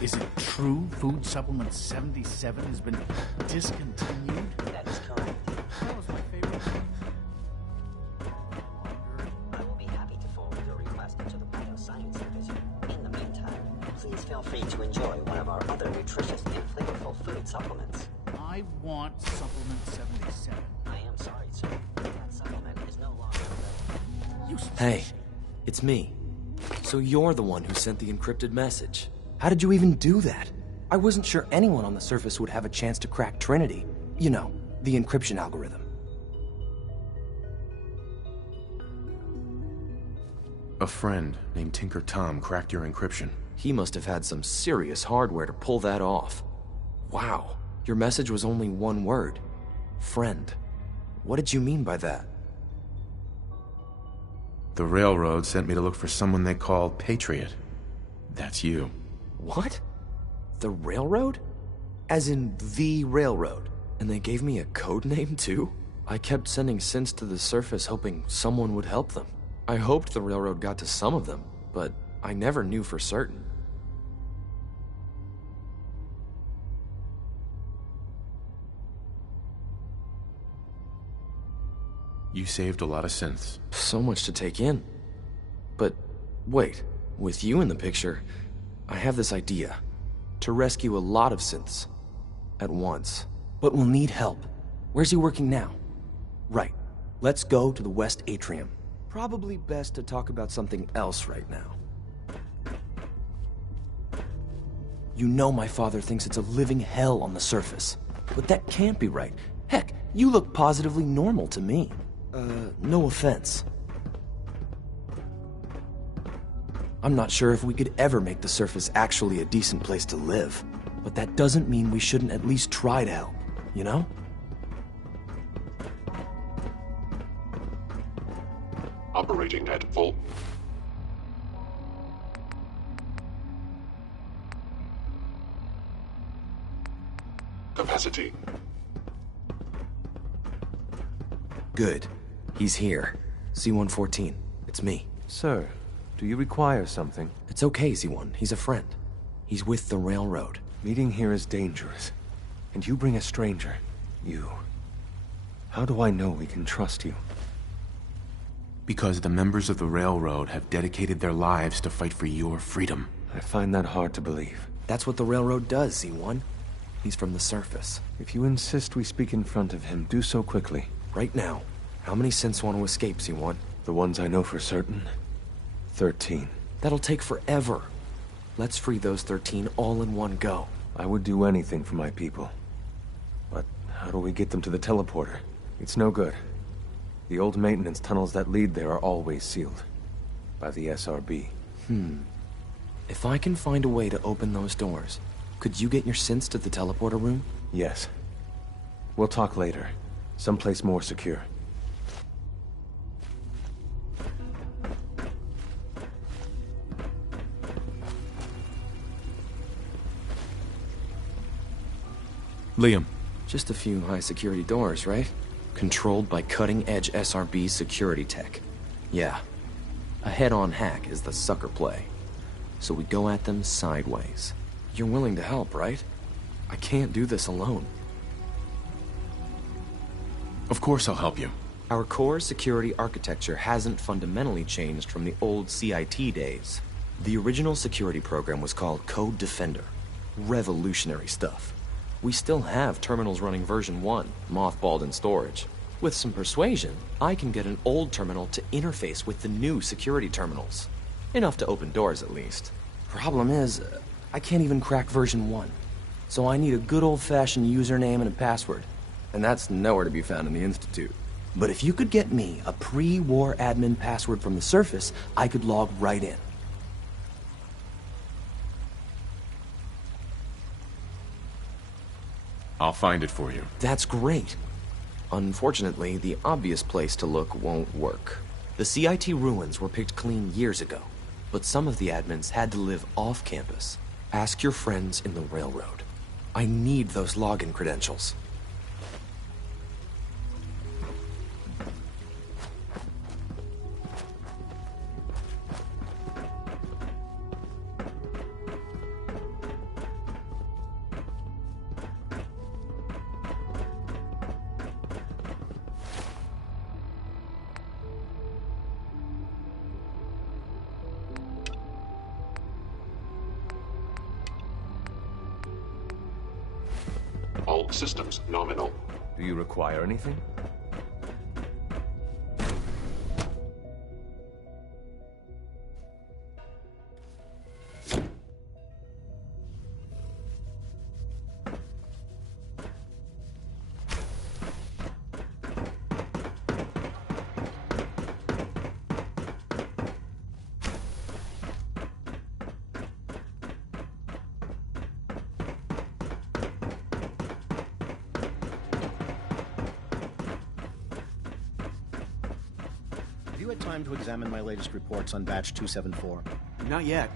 Is it true Food Supplement 77 has been discontinued? That is correct. That was my favorite one. I will be happy to forward your request to the Bioscience Division. In the meantime, please feel free to enjoy one of our other nutritious and flavorful food supplements. I want Supplement 77. I am sorry, sir. That supplement is no longer available. Hey, it's me. So you're the one who sent the encrypted message. How did you even do that? I wasn't sure anyone on the surface would have a chance to crack Trinity. You know, the encryption algorithm. A friend named Tinker Tom cracked your encryption. He must have had some serious hardware to pull that off. Wow, your message was only one word. Friend. What did you mean by that? The Railroad sent me to look for someone they call Patriot. That's you. What? The Railroad? As in the Railroad? And they gave me a code name too? I kept sending synths to the surface hoping someone would help them. I hoped the Railroad got to some of them, but I never knew for certain. You saved a lot of synths. So much to take in. But wait, with you in the picture, I have this idea. To rescue a lot of synths. At once. But we'll need help. Where's he working now? Right. Let's go to the West Atrium. Probably best to talk about something else right now. You know my father thinks it's a living hell on the surface. But that can't be right. Heck, you look positively normal to me. No offense. I'm not sure if we could ever make the surface actually a decent place to live. But that doesn't mean we shouldn't at least try to help, you know? Operating at full capacity. Good. He's here. C-114. It's me. Sir, do you require something? It's okay, Z1. He's a friend. He's with the Railroad. Meeting here is dangerous. And you bring a stranger. You. How do I know we can trust you? Because the members of the Railroad have dedicated their lives to fight for your freedom. I find that hard to believe. That's what the Railroad does, Z1. He's from the surface. If you insist we speak in front of him, do so quickly. Right now. How many synths want to escape, Z1? The ones I know for certain. 13. That'll take forever. Let's free those 13 all in one go. I would do anything for my people. But How do we get them to the teleporter? It's no good. The old maintenance tunnels that lead there are always sealed. By the SRB. If I can find a way to open those doors, could you get your synths to the teleporter room? Yes. We'll talk later. Someplace more secure. Liam. Just a few high-security doors, right? Controlled by cutting-edge SRB security tech. Yeah. A head-on hack is the sucker play. So we go at them sideways. You're willing to help, right? I can't do this alone. Of course I'll help you. Our core security architecture hasn't fundamentally changed from the old CIT days. The original security program was called Code Defender. Revolutionary stuff. We still have terminals running version 1, mothballed in storage. With some persuasion, I can get an old terminal to interface with the new security terminals. Enough to open doors, at least. Problem is, I can't even crack version 1. So I need a good old-fashioned username and a password. And that's nowhere to be found in the Institute. But if you could get me a pre-war admin password from the surface, I could log right in. I'll find it for you. That's great. Unfortunately, the obvious place to look won't work. The CIT ruins were picked clean years ago, but some of the admins had to live off campus. Ask your friends in the railroad. I need those login credentials. All systems nominal. Do you require anything? Have you had time to examine my latest reports on Batch 274? Not yet.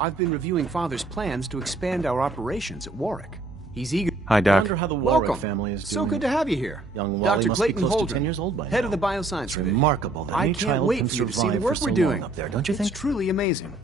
I've been reviewing Father's plans to expand our operations at Warwick. He's eager. Hi, Doc. I wonder how the Warwick Welcome. family is doing. So good to have you here. Young Wally Dr. must Clayton be close Holder, to 10 years old by now. head of the Bioscience It's Division. remarkable that I any can't child wait can for you to see the survive work for we're so doing long up there, don't you think? It's truly amazing.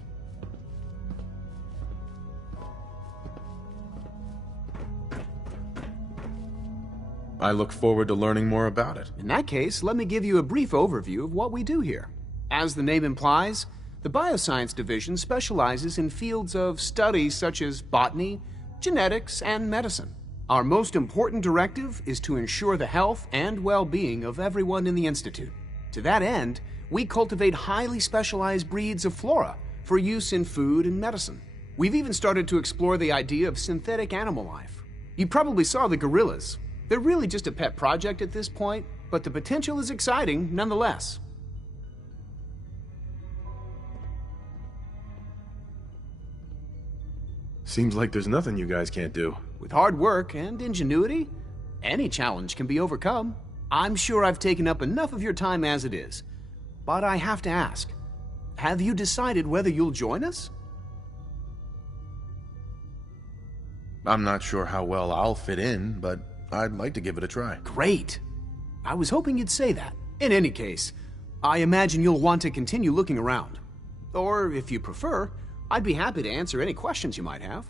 I look forward to learning more about it. In that case, let me give you a brief overview of what we do here. As the name implies, the Bioscience Division specializes in fields of study such as botany, genetics, and medicine. Our most important directive is to ensure the health and well-being of everyone in the Institute. To that end, we cultivate highly specialized breeds of flora for use in food and medicine. We've even started to explore the idea of synthetic animal life. You probably saw the gorillas. They're really just a pet project at this point, but the potential is exciting nonetheless. Seems like there's nothing you guys can't do. With hard work and ingenuity, any challenge can be overcome. I'm sure I've taken up enough of your time as it is. But I have to ask, have you decided whether you'll join us? I'm not sure how well I'll fit in, but I'd like to give it a try. Great. I was hoping you'd say that. In any case, I imagine you'll want to continue looking around. Or, if you prefer, I'd be happy to answer any questions you might have.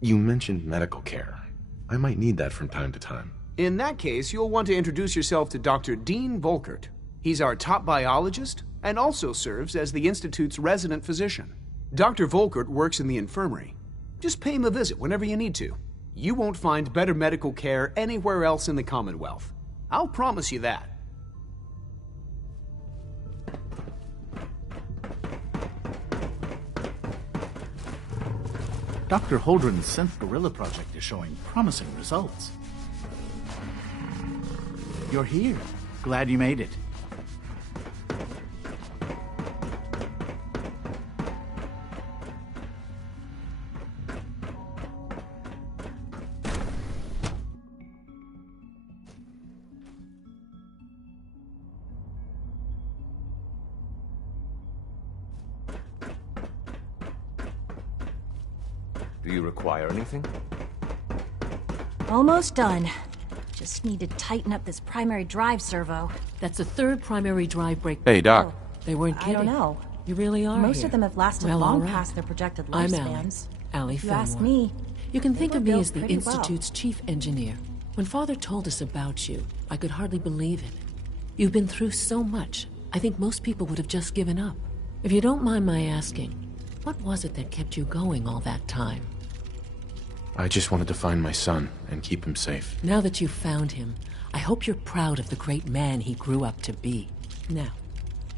You mentioned medical care. I might need that from time to time. In that case, you'll want to introduce yourself to Dr. Dean Volkert. He's our top biologist and also serves as the Institute's resident physician. Dr. Volkert works in the infirmary. Just pay him a visit whenever you need to. You won't find better medical care anywhere else in the Commonwealth. I'll promise you that. Dr. Holdren's Synth Gorilla project is showing promising results. You're here. Glad you made it. Do you require anything? Almost done. Just need to tighten up this primary drive servo. That's the third primary drive break. Hey, Doc. They weren't kidding. I don't know. You really are Most here. of them have lasted Well, long all right. past their projected I'm lifespans. Allie If you ask Fenmore. me, You can they think were of me built as the pretty well. Institute's chief engineer. When Father told us about you, I could hardly believe it. You've been through so much, I think most people would have just given up. If you don't mind my asking, what was it that kept you going all that time? I just wanted to find my son and keep him safe. Now that you've found him, I hope you're proud of the great man he grew up to be. Now,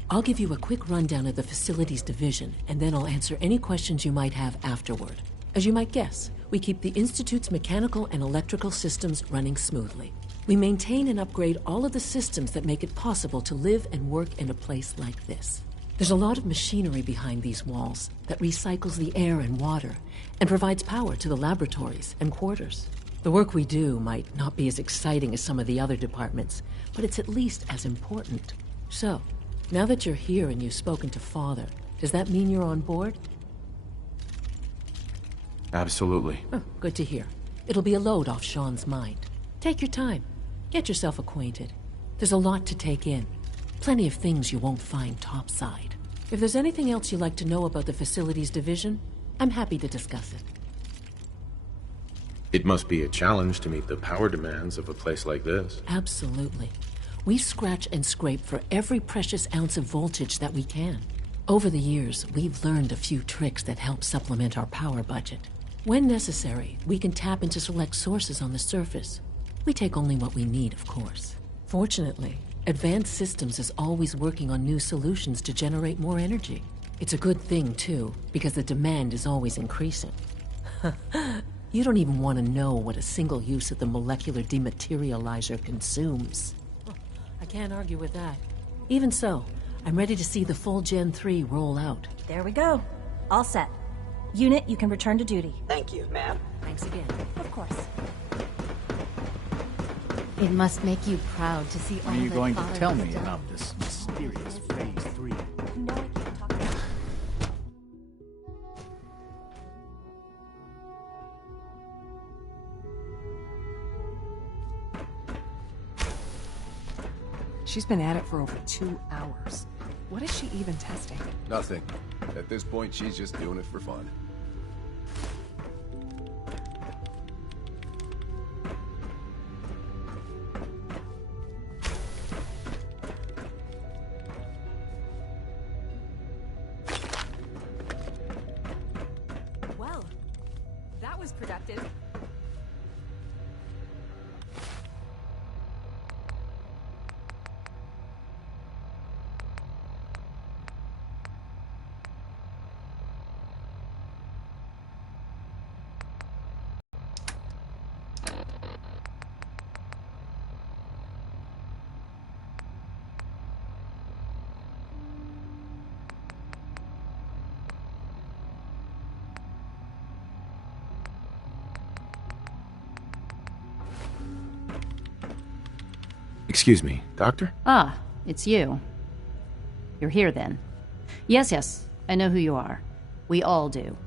I'll give you a quick rundown of the Facilities Division, and then I'll answer any questions you might have afterward. As you might guess, we keep the Institute's mechanical and electrical systems running smoothly. We maintain and upgrade all of the systems that make it possible to live and work in a place like this. There's a lot of machinery behind these walls that recycles the air and water and provides power to the laboratories and quarters. The work we do might not be as exciting as some of the other departments, but it's at least as important. So, now that you're here and you've spoken to Father, does that mean you're on board? Absolutely. Oh, good to hear. It'll be a load off Sean's mind. Take your time. Get yourself acquainted. There's a lot to take in. Plenty of things you won't find topside. If there's anything else you'd like to know about the Facilities Division, I'm happy to discuss it. It must be a challenge to meet the power demands of a place like this. Absolutely. We scratch and scrape for every precious ounce of voltage that we can. Over the years, we've learned a few tricks that help supplement our power budget. When necessary, we can tap into select sources on the surface. We take only what we need, of course. Fortunately, Advanced Systems is always working on new solutions to generate more energy. It's a good thing, too, because the demand is always increasing. You don't even want to know what a single use of the molecular dematerializer consumes. I can't argue with that. Even so, I'm ready to see the full Gen 3 roll out. There we go. All set. Unit, you can return to duty. Thank you, ma'am. Thanks again. Of course. It must make you proud to see all Are you that going to Father tell has me done. about this mysterious Phase 3? No, I can't talk about it. She's been at it for over 2 hours. What is she even testing? Nothing. At this point, she's just doing it for fun. Well, that was productive. Excuse me, Doctor? Ah, it's you. You're here then. Yes, I know who you are. We all do.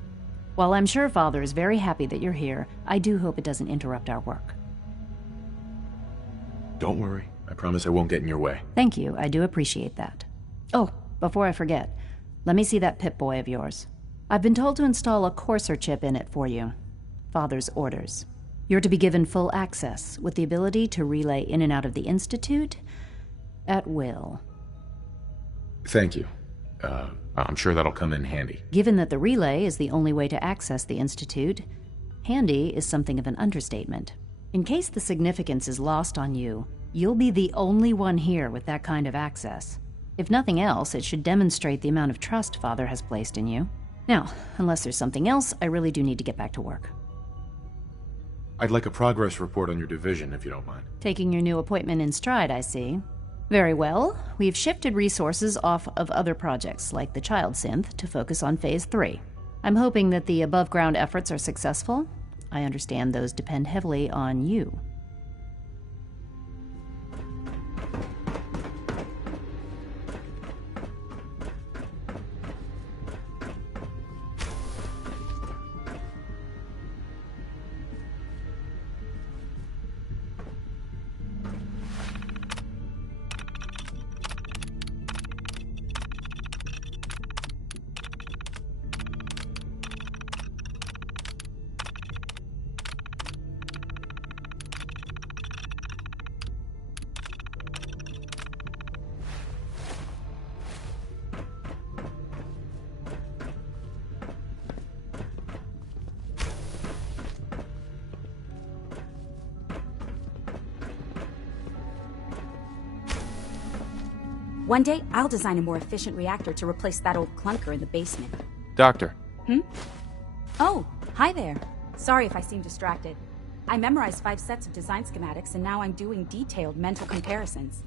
While I'm sure Father is very happy that you're here, I do hope it doesn't interrupt our work. Don't worry. I promise I won't get in your way. Thank you, I do appreciate that. Oh, before I forget, let me see that Pip-Boy of yours. I've been told to install a Courser chip in it for you. Father's orders. You're to be given full access, with the ability to relay in and out of the Institute at will. Thank you. I'm sure that'll come in handy. Given that the relay is the only way to access the Institute, handy is something of an understatement. In case the significance is lost on you, you'll be the only one here with that kind of access. If nothing else, it should demonstrate the amount of trust Father has placed in you. Now, unless there's something else, I really do need to get back to work. I'd like a progress report on your division, if you don't mind. Taking your new appointment in stride, I see. Very well. We've shifted resources off of other projects, like the Child Synth, to focus on Phase 3. I'm hoping that the above-ground efforts are successful. I understand those depend heavily on you. One day, I'll design a more efficient reactor to replace that old clunker in the basement. Doctor. Oh, hi there. Sorry if I seem distracted. I memorized 5 sets of design schematics, and now I'm doing detailed mental comparisons.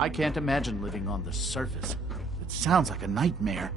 I can't imagine living on the surface. It sounds like a nightmare.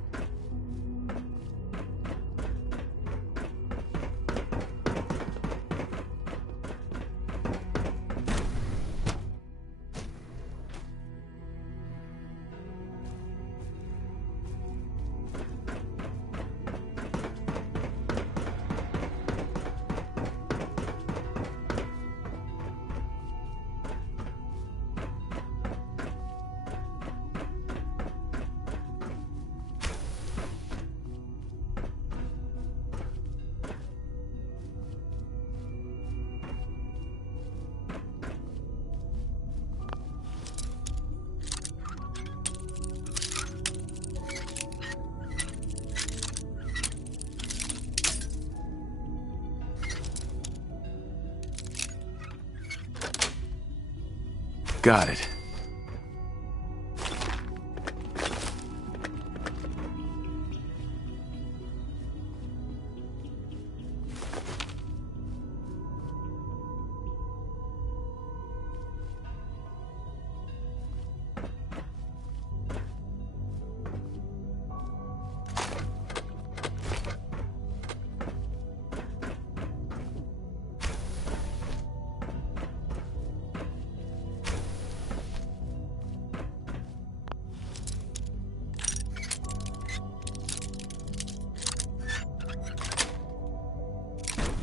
Got it.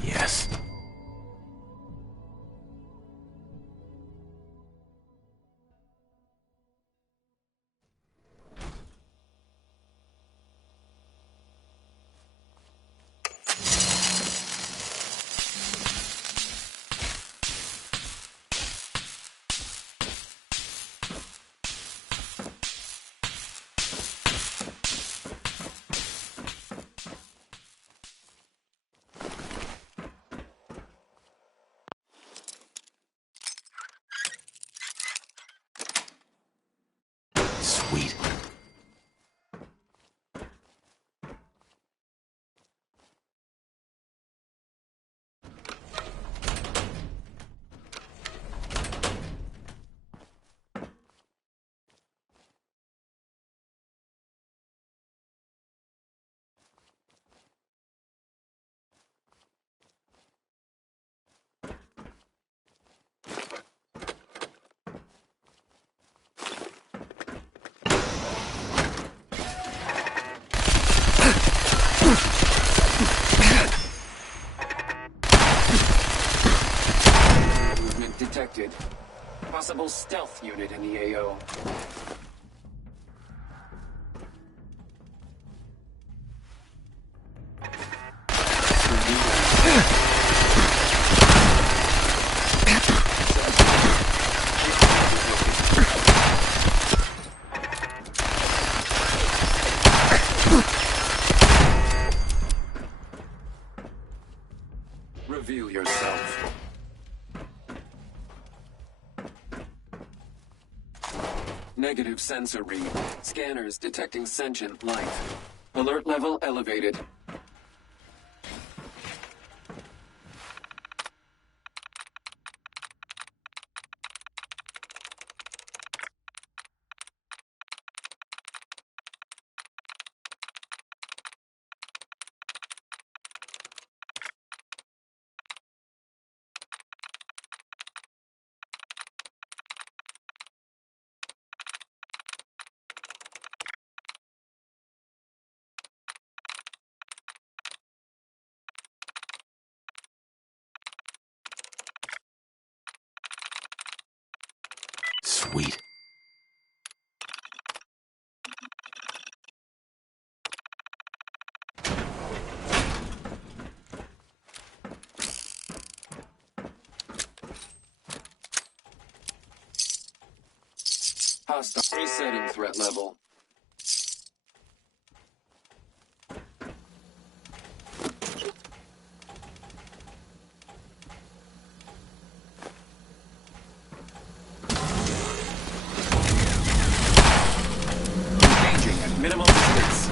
Yes. Sweet. Movement detected. Possible stealth unit in the AO. Negative sensor read. Scanners detecting sentient life. Alert level elevated. Sweet. Hostile. Resetting threat level. Engaging at minimum distance.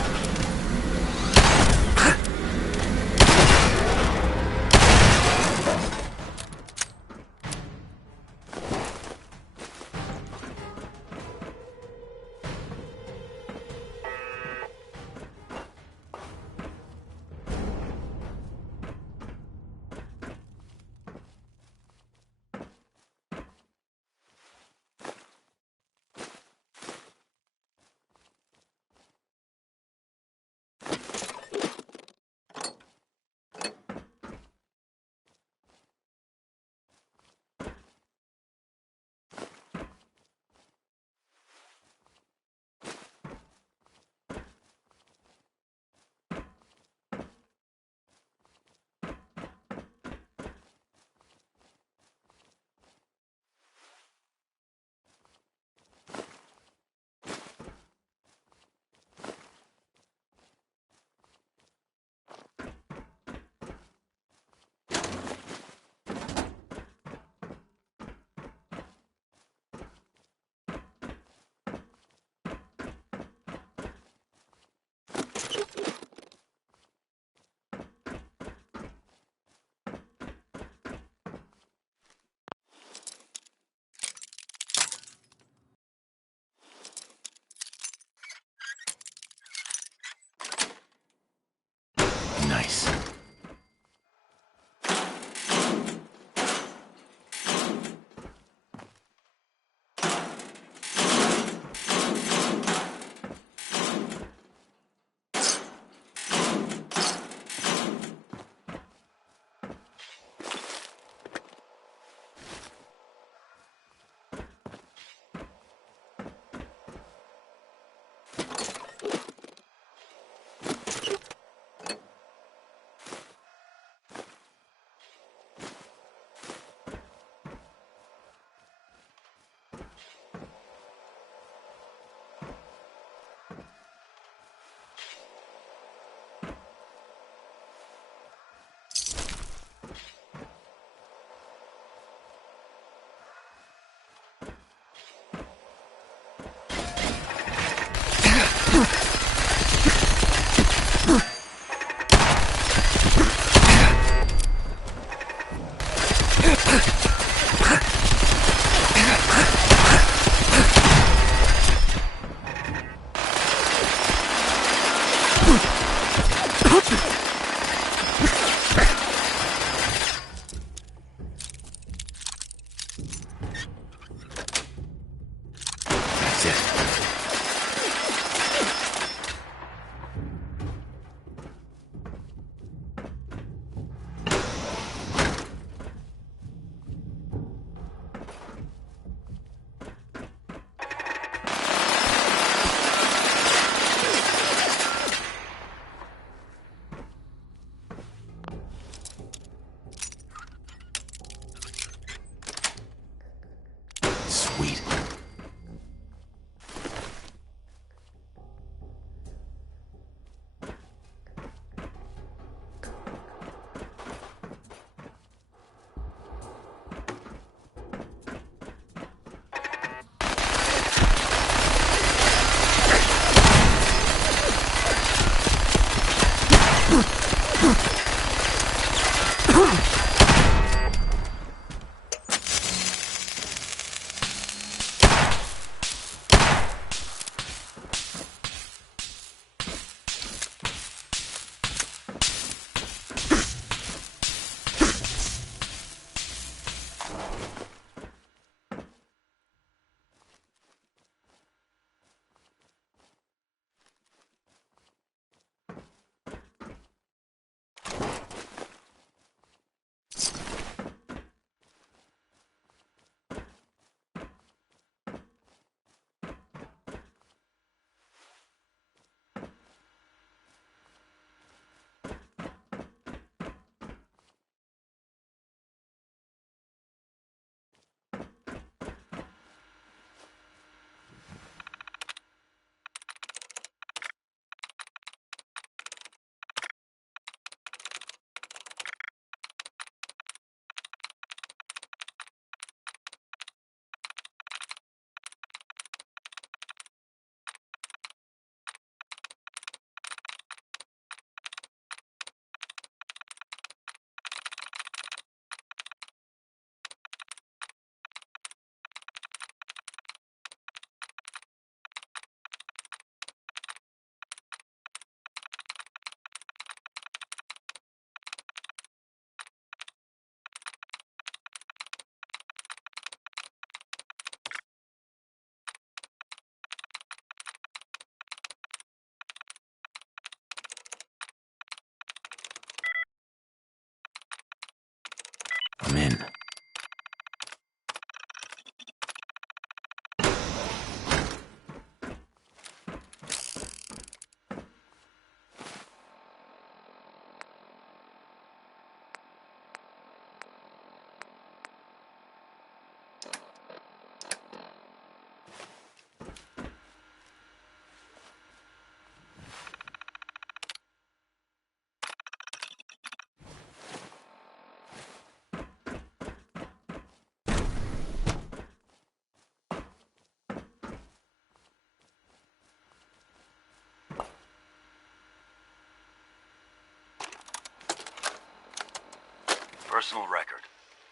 Personal record,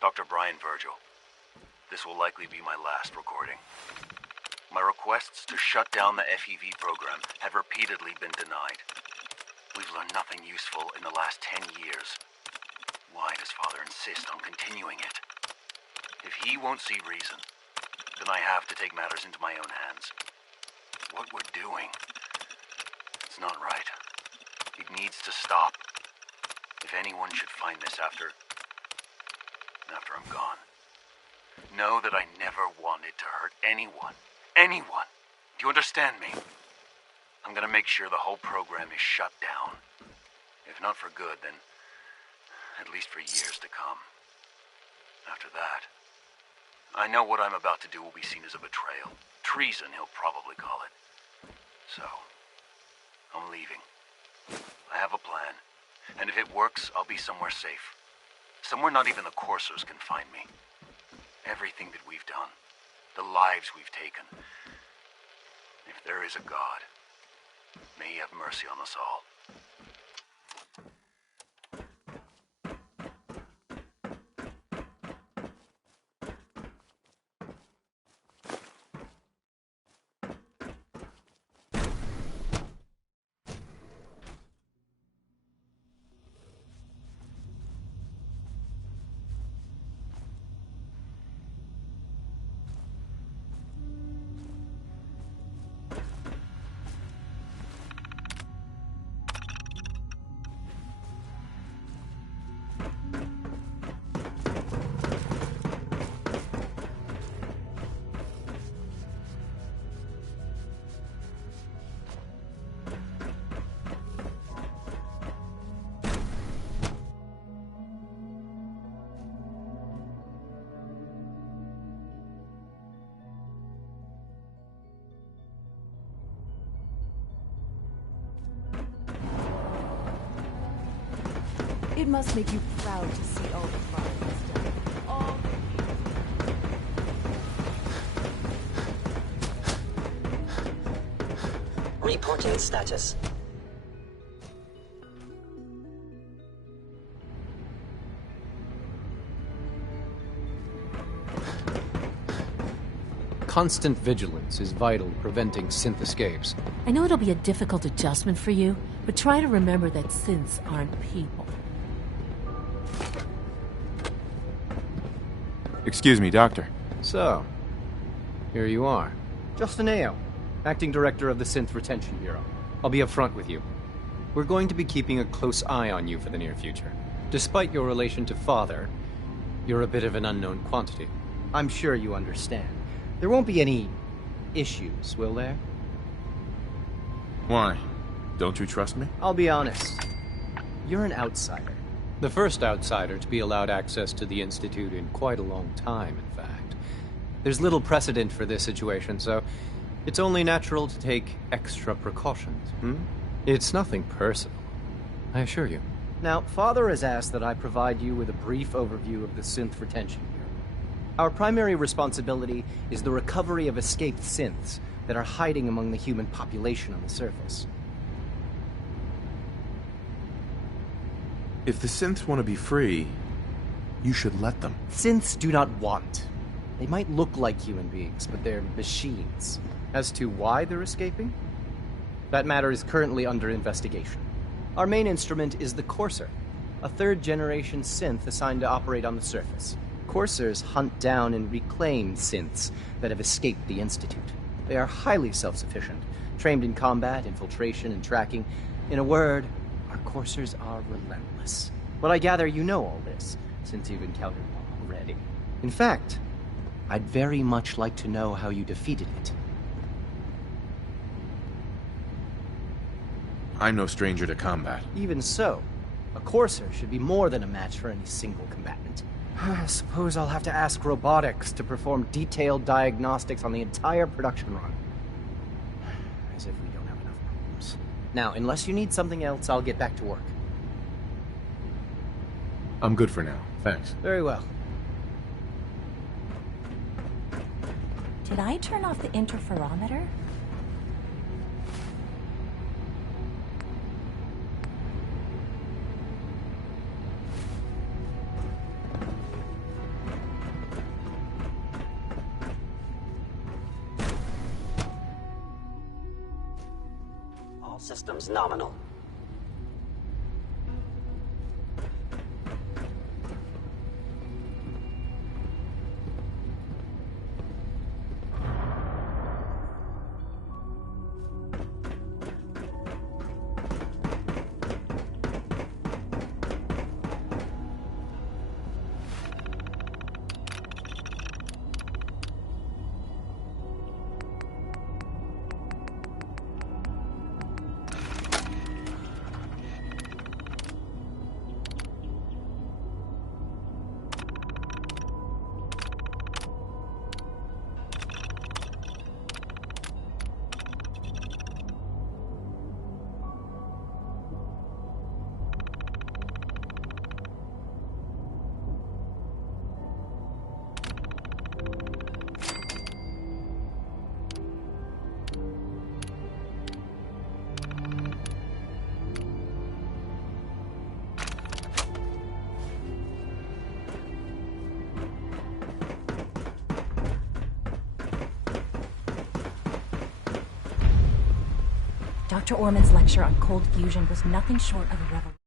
Dr. Brian Virgil. This will likely be my last recording. My requests to shut down the FEV program have repeatedly been denied. We've learned nothing useful in the last 10 years. Why does Father insist on continuing it? If he won't see reason, then I have to take matters into my own hands. What we're doing, it's not right. It needs to stop. If anyone should find this after I'm gone, know that I never wanted to hurt anyone. Anyone! Do you understand me? I'm gonna make sure the whole program is shut down. If not for good, then at least for years to come. After that, I know what I'm about to do will be seen as a betrayal. Treason, he'll probably call it. So, I'm leaving. I have a plan, and if it works, I'll be somewhere safe. Somewhere not even the Coursers can find me. Everything that we've done, the lives we've taken. If there is a God, may he have mercy on us all. It must make you proud to see all the Father has done. All Reporting status. Constant vigilance is vital in preventing synth escapes. I know it'll be a difficult adjustment for you, but try to remember that synths aren't people. Excuse me, Doctor. So, here you are. Justin Ayo, Acting Director of the Synth Retention Bureau. I'll be upfront with you. We're going to be keeping a close eye on you for the near future. Despite your relation to Father, you're a bit of an unknown quantity. I'm sure you understand. There won't be any issues, will there? Why? Don't you trust me? I'll be honest. You're an outsider. The first outsider to be allowed access to the Institute in quite a long time, in fact. There's little precedent for this situation, so it's only natural to take extra precautions. It's nothing personal, I assure you. Now, Father has asked that I provide you with a brief overview of the Synth Retention Bureau. Our primary responsibility is the recovery of escaped synths that are hiding among the human population on the surface. If the synths want to be free, you should let them. Synths do not want. They might look like human beings, but they're machines. As to why they're escaping? That matter is currently under investigation. Our main instrument is the Courser, a third-generation synth assigned to operate on the surface. Coursers hunt down and reclaim synths that have escaped the Institute. They are highly self-sufficient, trained in combat, infiltration, and tracking. In a word, our Coursers are relentless. But I gather you know all this, since you've encountered one already. In fact, I'd very much like to know how you defeated it. I'm no stranger to combat. Even so, a Courser should be more than a match for any single combatant. I suppose I'll have to ask robotics to perform detailed diagnostics on the entire production run. As if we don't have enough problems. Now, unless you need something else, I'll get back to work. I'm good for now, thanks. Very well. Did I turn off the interferometer? All systems nominal. Dr. Orman's lecture on cold fusion was nothing short of a revelation.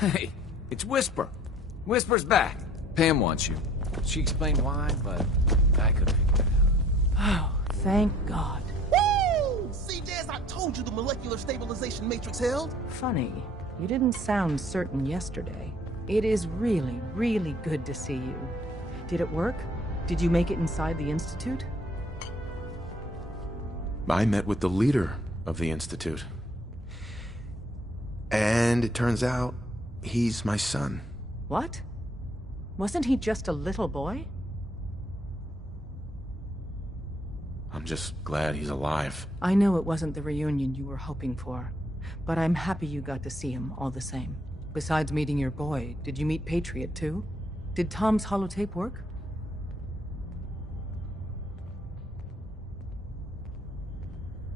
Hey, it's Whisper. Whisper's back. Pam wants you. She explained why, but I couldn't figure it out. Oh, thank God. Woo! See, Des, I told you the molecular stabilization matrix held. Funny, you didn't sound certain yesterday. It is really, really good to see you. Did it work? Did you make it inside the Institute? I met with the leader of the Institute. And it turns out, he's my son. What? Wasn't he just a little boy? I'm just glad he's alive. I know it wasn't the reunion you were hoping for. but I'm happy you got to see him all the same. Besides meeting your boy, did you meet Patriot too? Did Tom's holotape work?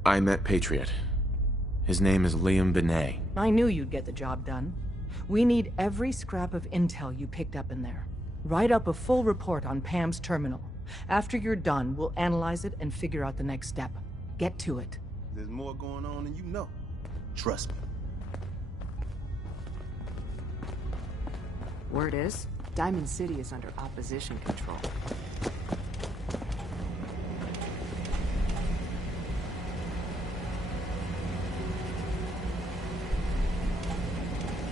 I met Patriot. His name is Liam Benet. I knew you'd get the job done. We need every scrap of intel you picked up in there. Write up a full report on Pam's terminal. After you're done, we'll analyze it and figure out the next step. Get to it. There's more going on than you know. Trust me. Word is, Diamond City is under opposition control.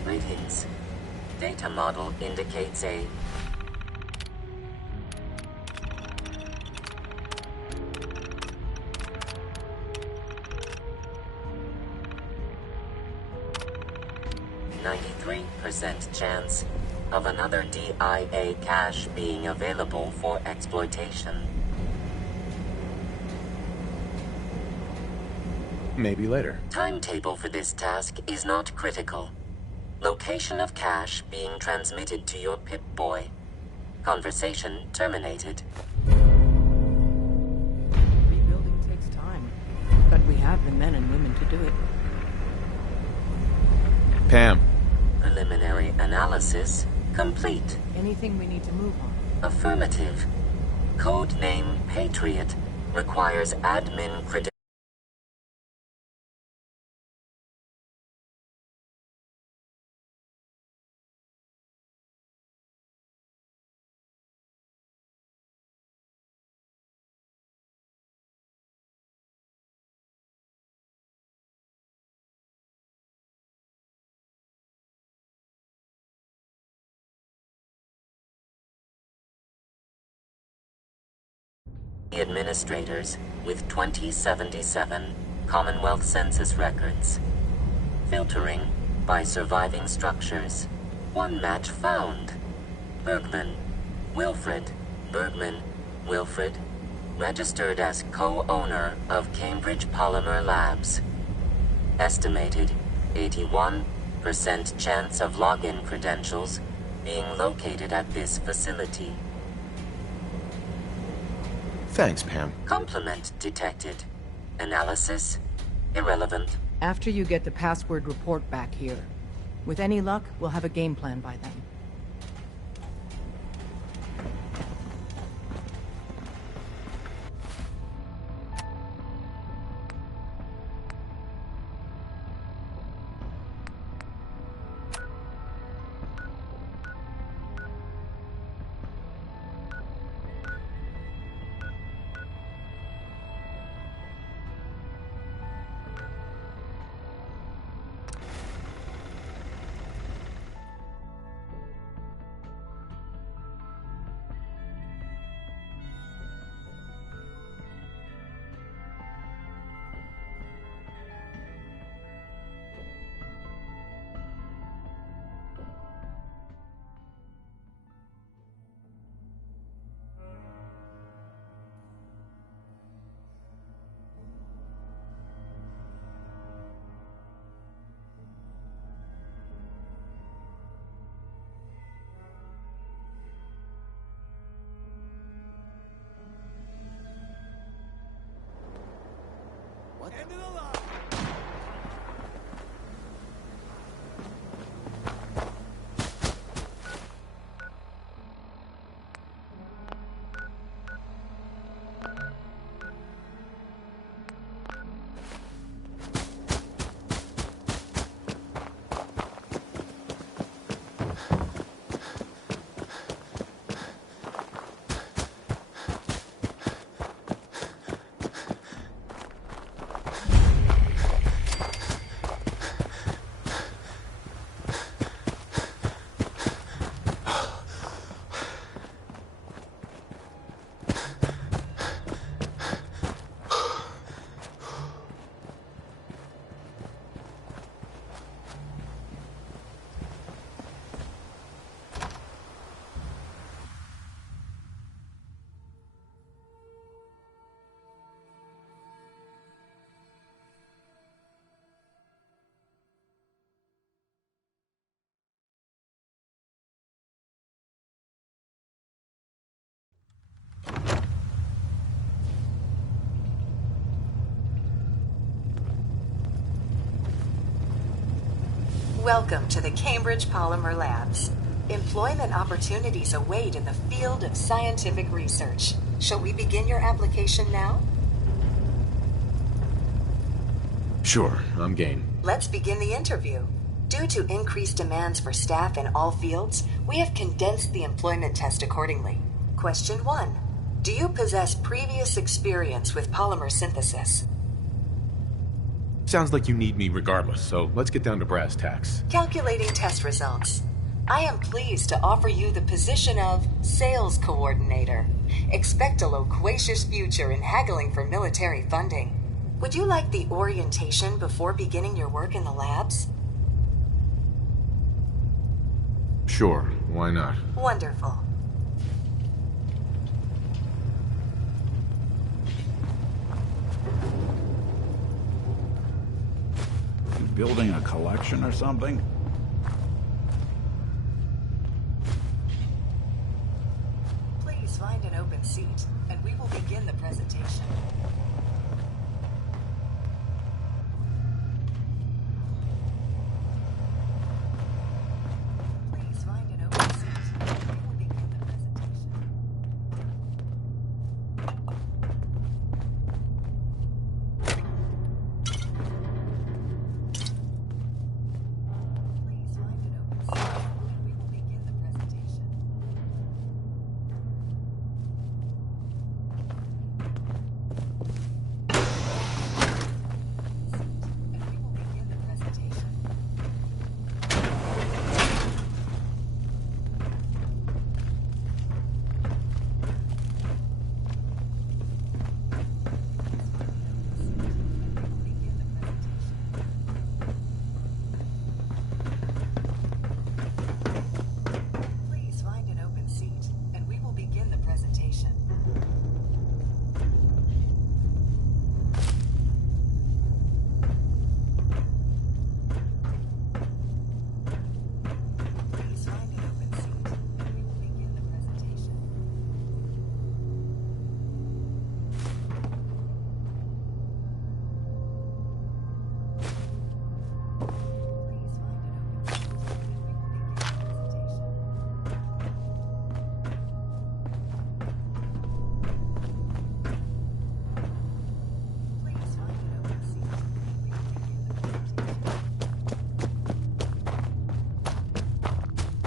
Greetings. Data model indicates a %93 chance of another DIA cache being available for exploitation. Maybe later. Timetable for this task is not critical. Location of cache being transmitted to your Pip-Boy. Conversation terminated. Rebuilding takes time, but we have the men and women to do it. Pam. Preliminary analysis complete. Anything we need to move on? Affirmative. Codename Patriot requires admin credentials. Administrators with 2077 Commonwealth Census records. Filtering by surviving structures. One match found. Bergman, Wilfred. Bergman, Wilfred. Registered as co-owner of Cambridge Polymer Labs. Estimated 81% chance of login credentials being located at this facility. Thanks, Pam. Complement detected. Analysis irrelevant. After you get the password report back here. With any luck, we'll have a game plan by then. End of the line. Welcome to the Cambridge Polymer Labs. Employment opportunities await in the field of scientific research. Shall we begin your application now? Sure, I'm game. Let's begin the interview. Due to increased demands for staff in all fields, we have condensed the employment test accordingly. Question 1. Do you possess previous experience with polymer synthesis? Sounds like you need me regardless, so let's get down to brass tacks. Calculating test results. I am pleased to offer you the position of Sales Coordinator. Expect a loquacious future in haggling for military funding. Would you like the orientation before beginning your work in the labs? Sure, why not? Wonderful. You building a collection or something? Please find an open seat, and we will begin the presentation. Please find an open seat, and we will begin the presentation. Please find an open seat, and we will begin the presentation. And we will begin the presentation. Please find an open seat, and we will begin the presentation. Please find an open seat, and we will begin the presentation. Please find an open seat, and we will begin the presentation.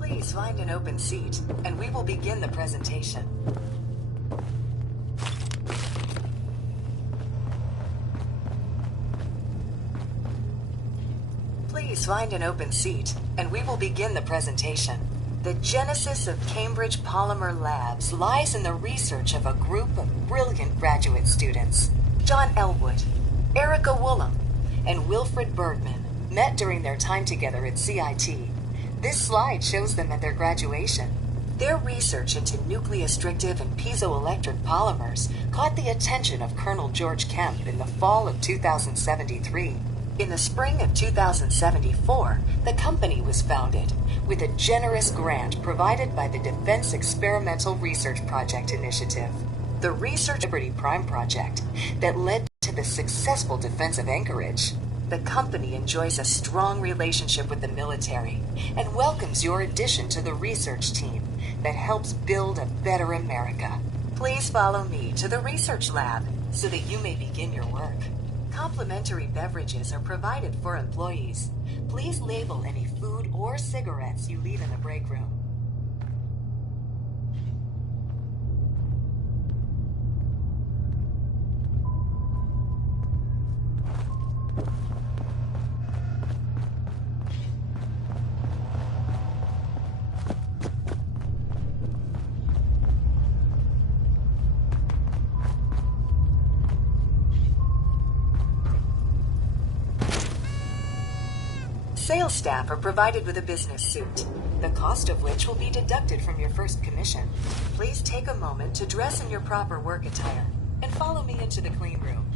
Please find an open seat, and we will begin the presentation. Please find an open seat, and we will begin the presentation. Please find an open seat, and we will begin the presentation. The genesis of Cambridge Polymer Labs lies in the research of a group of brilliant graduate students. John Elwood, Erica Woolham, and Wilfred Bergman met during their time together at CIT. This slide shows them at their graduation. Their research into nucleostrictive and piezoelectric polymers caught the attention of Colonel George Kemp in the fall of 2073. In the spring of 2074, the company was founded with a generous grant provided by the Defense Experimental Research Project Initiative, the Research Liberty Prime project that led to the successful defense of Anchorage. The company enjoys a strong relationship with the military and welcomes your addition to the research team that helps build a better America. Please follow me to the research lab so that you may begin your work. Complimentary beverages are provided for employees. Please label any food or cigarettes you leave in the break room. Sales staff are provided with a business suit, the cost of which will be deducted from your first commission. Please take a moment to dress in your proper work attire and follow me into the clean room.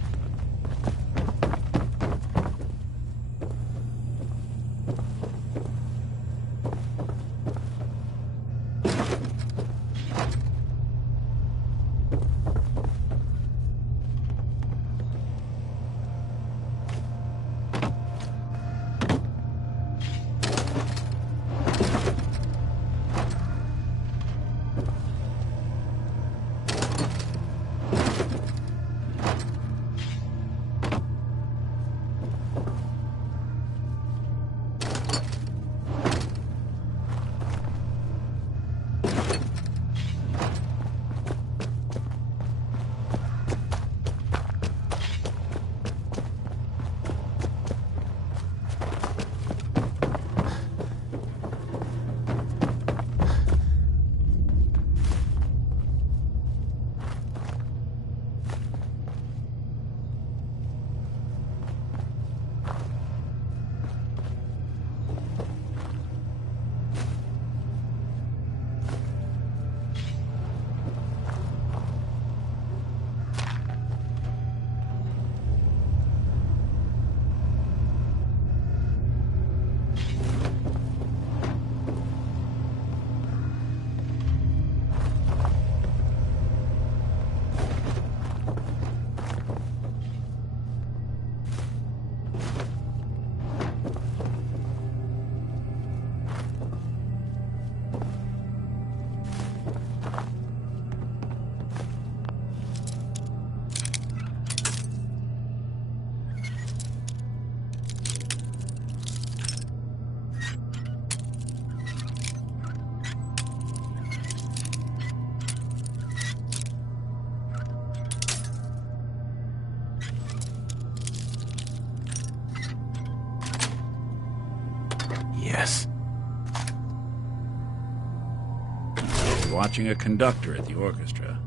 watching a conductor at the orchestra.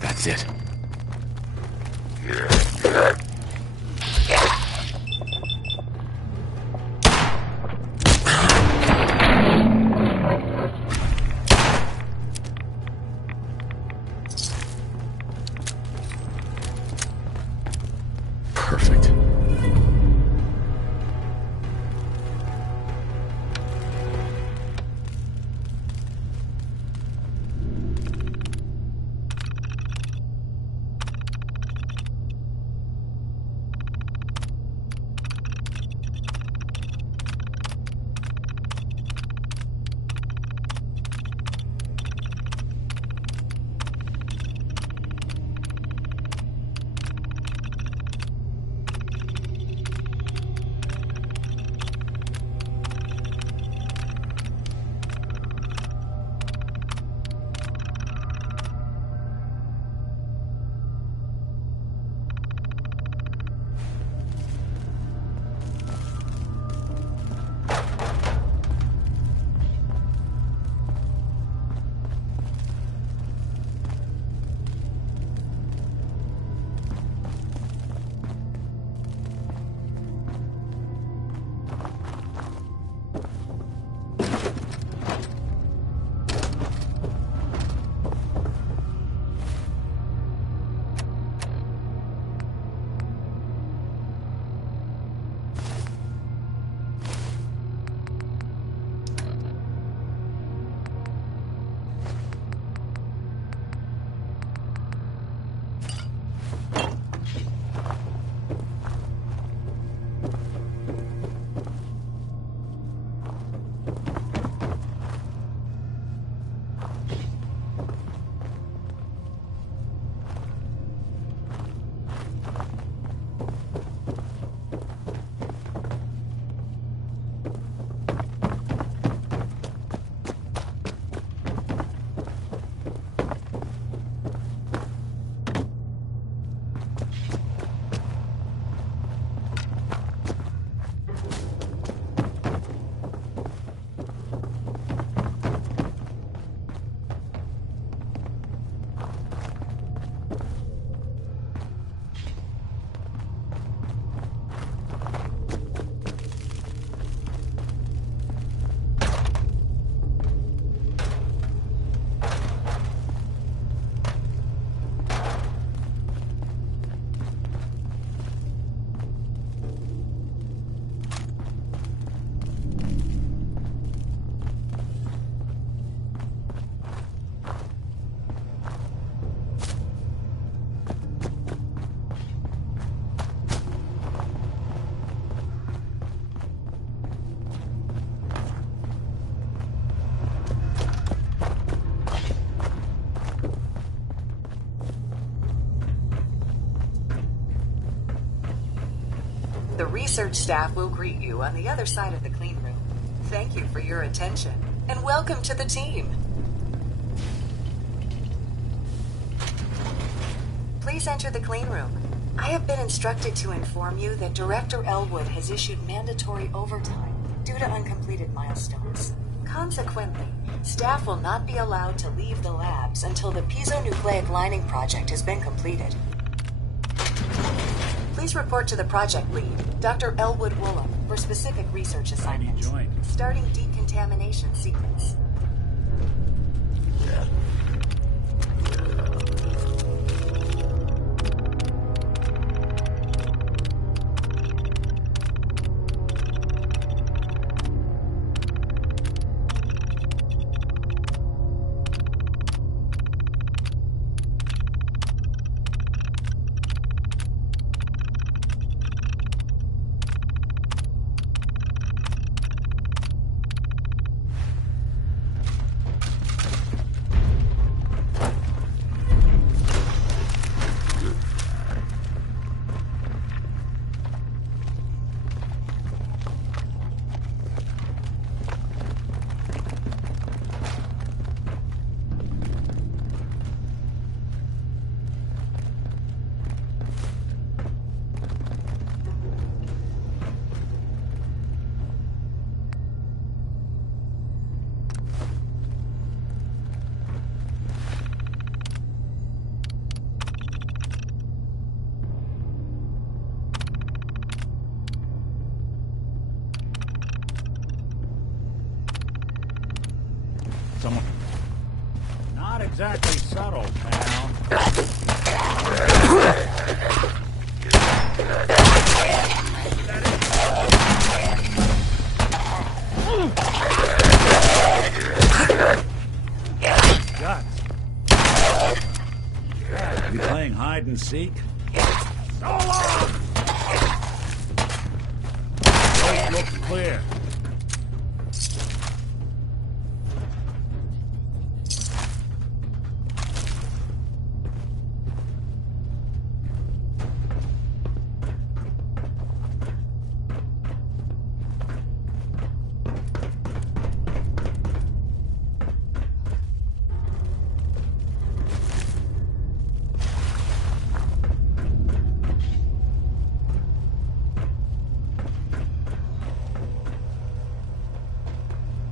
That's it. Perfect. The research staff will greet you on the other side of the clean room. Thank you for your attention, and welcome to the team. Please enter the clean room. I have been instructed to inform you that Director Elwood has issued mandatory overtime due to uncompleted milestones. Consequently, staff will not be allowed to leave the labs until the piezonucleic lining project has been completed. Please report to the project lead, Dr. Elwood Woolham, for specific research assignments. Starting decontamination sequence. exactly subtle, pal. Guts. You playing hide and seek? So long! Coast looks clear.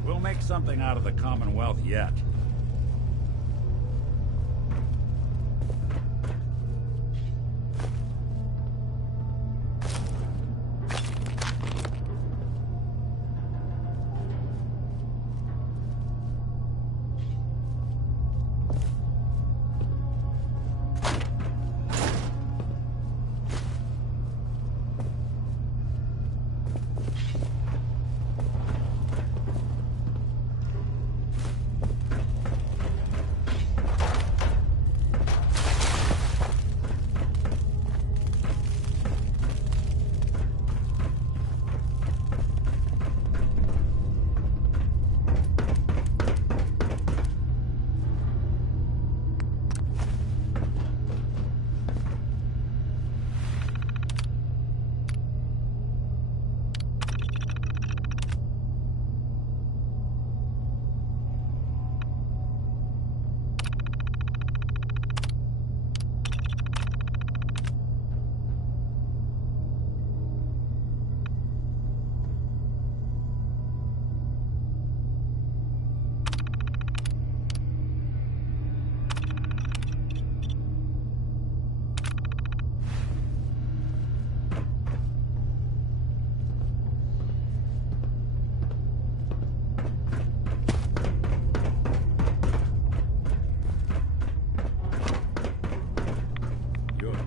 We'll make something out of the Commonwealth yet.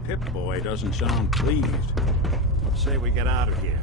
Pip-Boy doesn't sound pleased. Let's say we get out of here.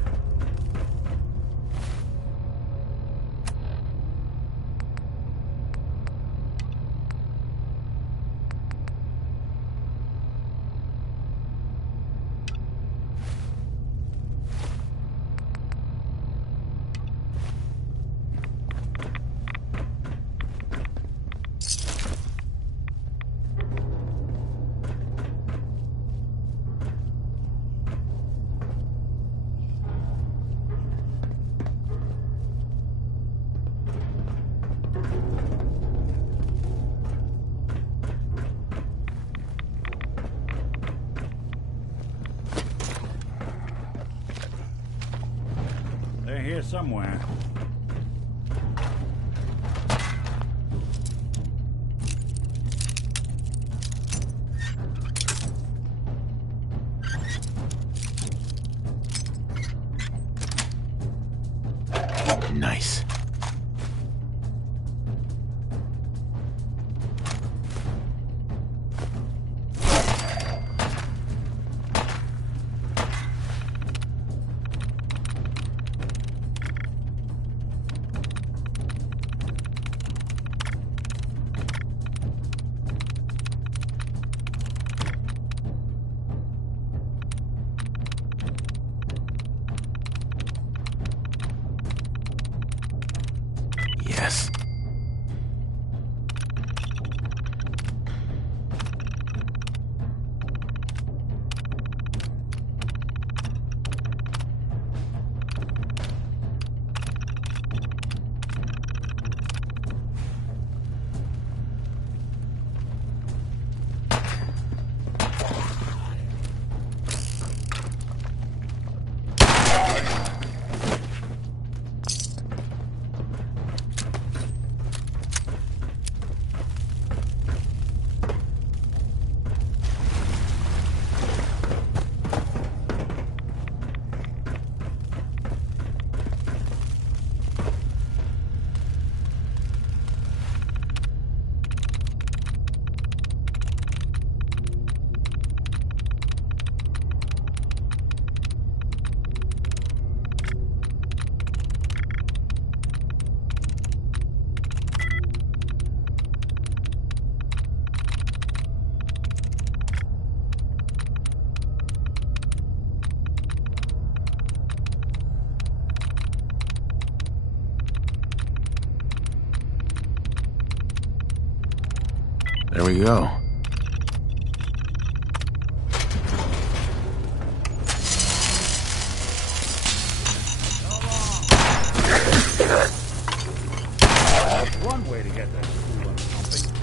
They're here somewhere. Nice. Yes. There we go. One way to get that school on something.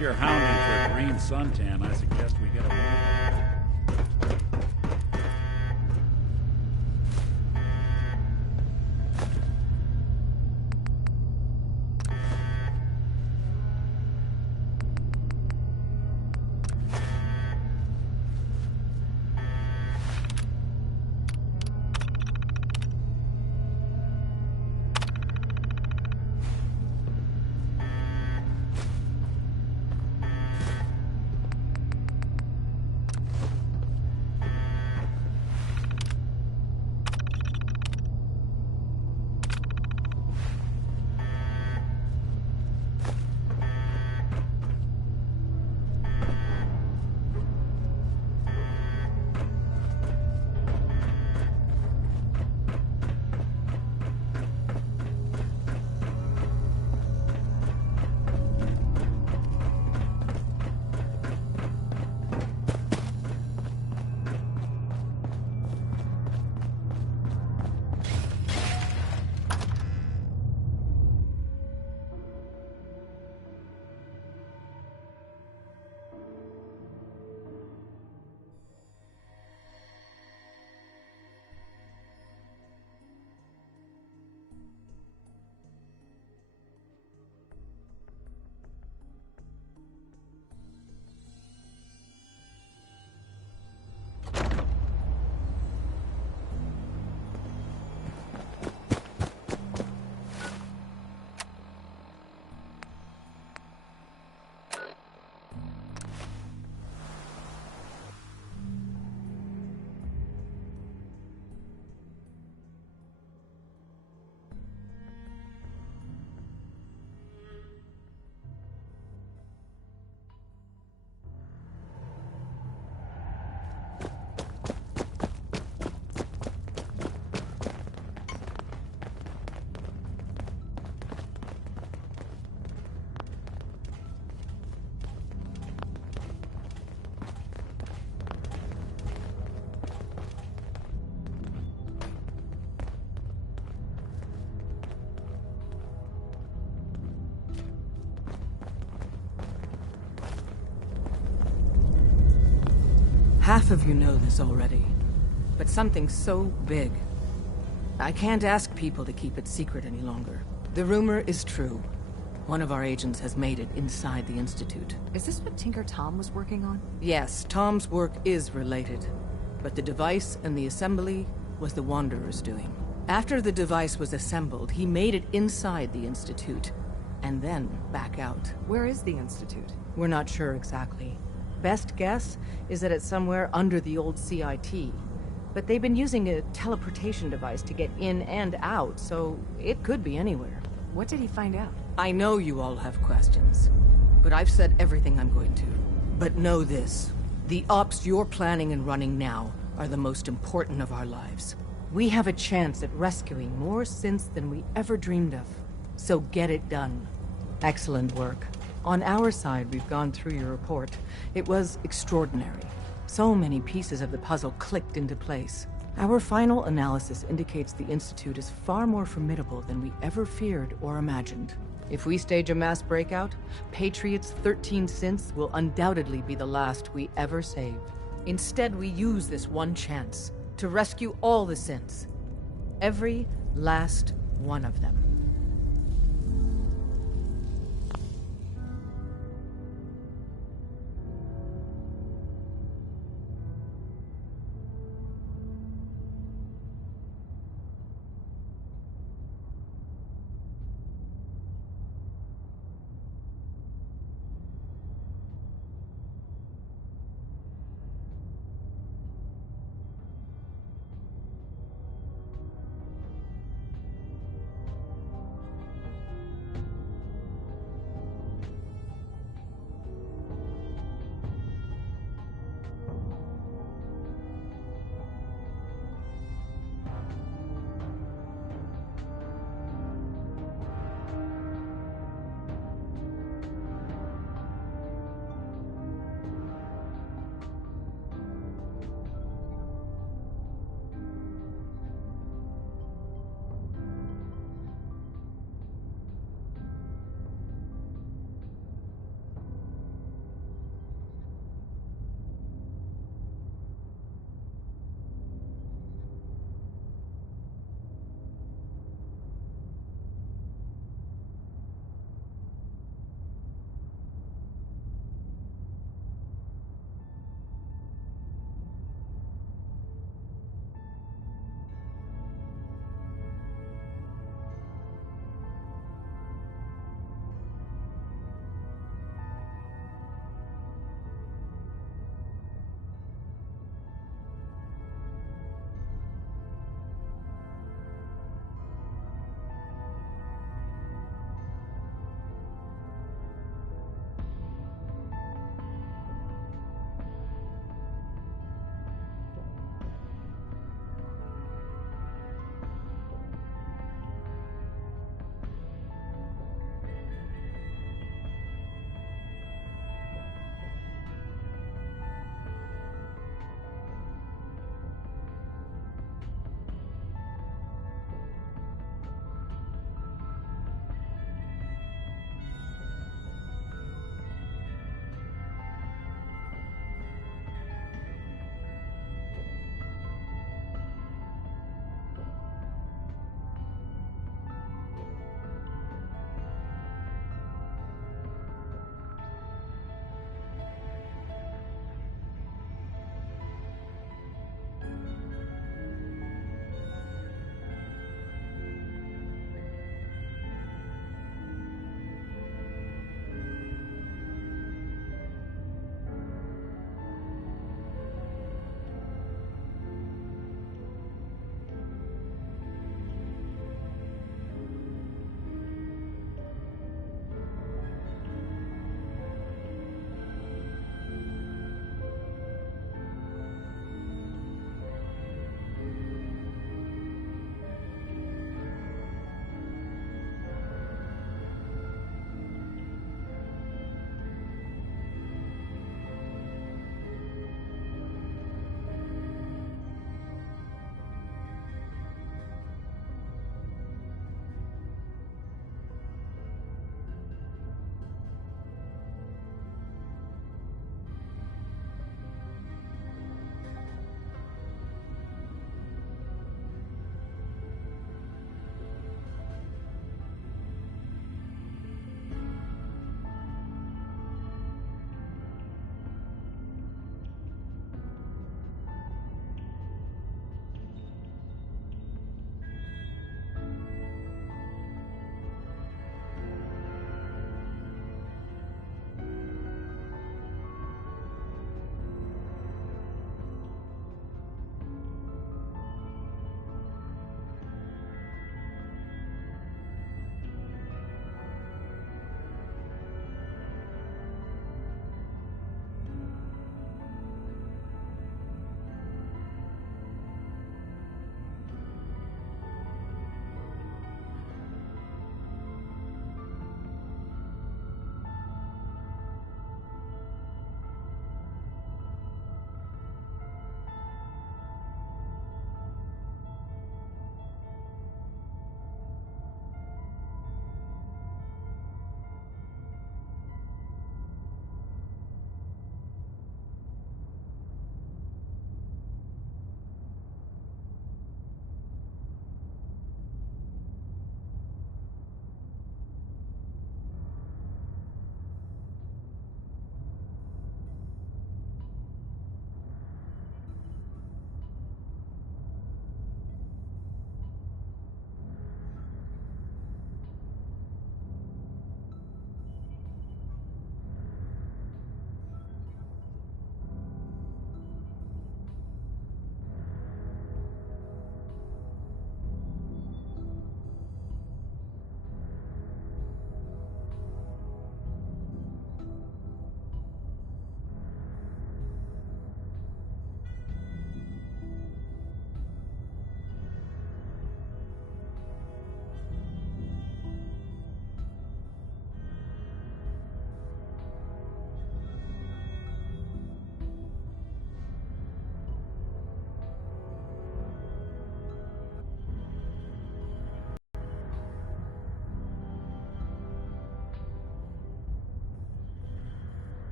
Unless you're hounding for a green suntan, I suggest we get a move on. Half of you know this already, but something so big, I can't ask people to keep it secret any longer. The rumor is true. One of our agents has made it inside the Institute. Is this what Tinker Tom was working on? Yes, Tom's work is related, but the device and the assembly was the Wanderer's doing. After the device was assembled, he made it inside the Institute, and then back out. Where is the Institute? We're not sure exactly. Best guess is that it's somewhere under the old CIT. But they've been using a teleportation device to get in and out, so it could be anywhere. What did he find out? I know you all have questions, but I've said everything I'm going to. But know this, the ops you're planning and running now are the most important of our lives. We have a chance at rescuing more synths than we ever dreamed of. So get it done. Excellent work. On our side, we've gone through your report. It was extraordinary. So many pieces of the puzzle clicked into place. Our final analysis indicates the Institute is far more formidable than we ever feared or imagined. If we stage a mass breakout, Patriot's 13 synths will undoubtedly be the last we ever save. Instead, we use this one chance to rescue all the synths. Every last one of them.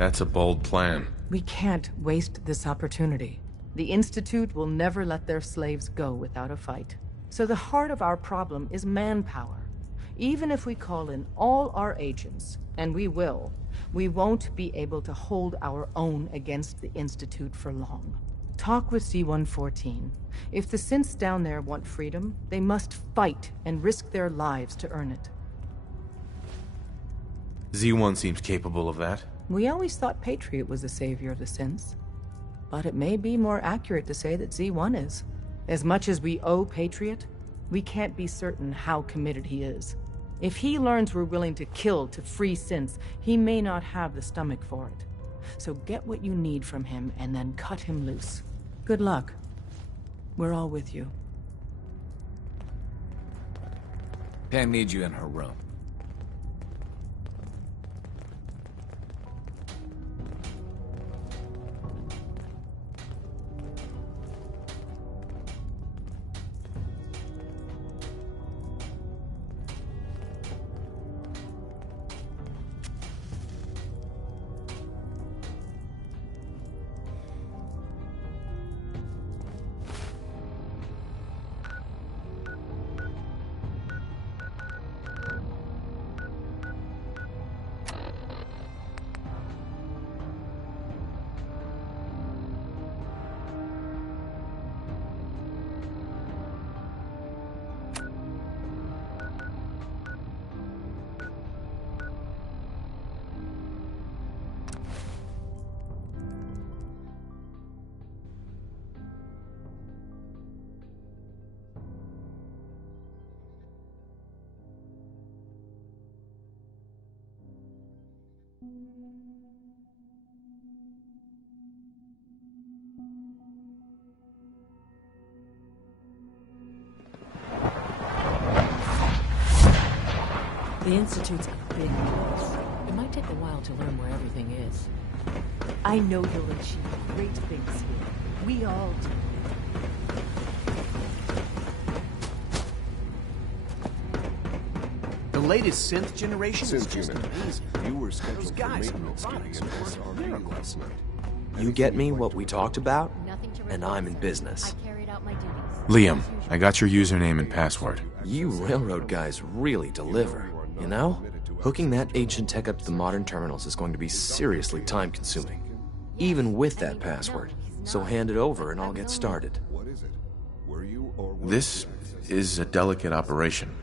That's a bold plan. We can't waste this opportunity. The Institute will never let their slaves go without a fight. So the heart of our problem is manpower. Even if we call in all our agents, and we will, we won't be able to hold our own against the Institute for long. Talk with Z-114. If the synths down there want freedom, they must fight and risk their lives to earn it. Z1 seems capable of that. We always thought Patriot was the savior of the synths. But it may be more accurate to say that Z1 is. As much as we owe Patriot, we can't be certain how committed he is. If he learns we're willing to kill to free synths, he may not have the stomach for it. So get what you need from him and then cut him loose. Good luck. We're all with you. Pam needs you in her room. The Institute's a big place. It might take a while to learn where everything is. I know you'll achieve great things here. We all do. The latest synth generation is Synth just unit. amazing. You were scheduled Those for guys on maintenance robotics duty in are SRV miracle. last night. You get me what we talked about, Nothing to and report, I'm in sir. business. I carried out my duties. Liam, I got your username and password. You railroad guys really deliver, you know? Hooking that ancient tech up to the modern terminals is going to be seriously time-consuming, even with that password. So hand it over and I'll get started. What is it? Were you or were This is a delicate operation.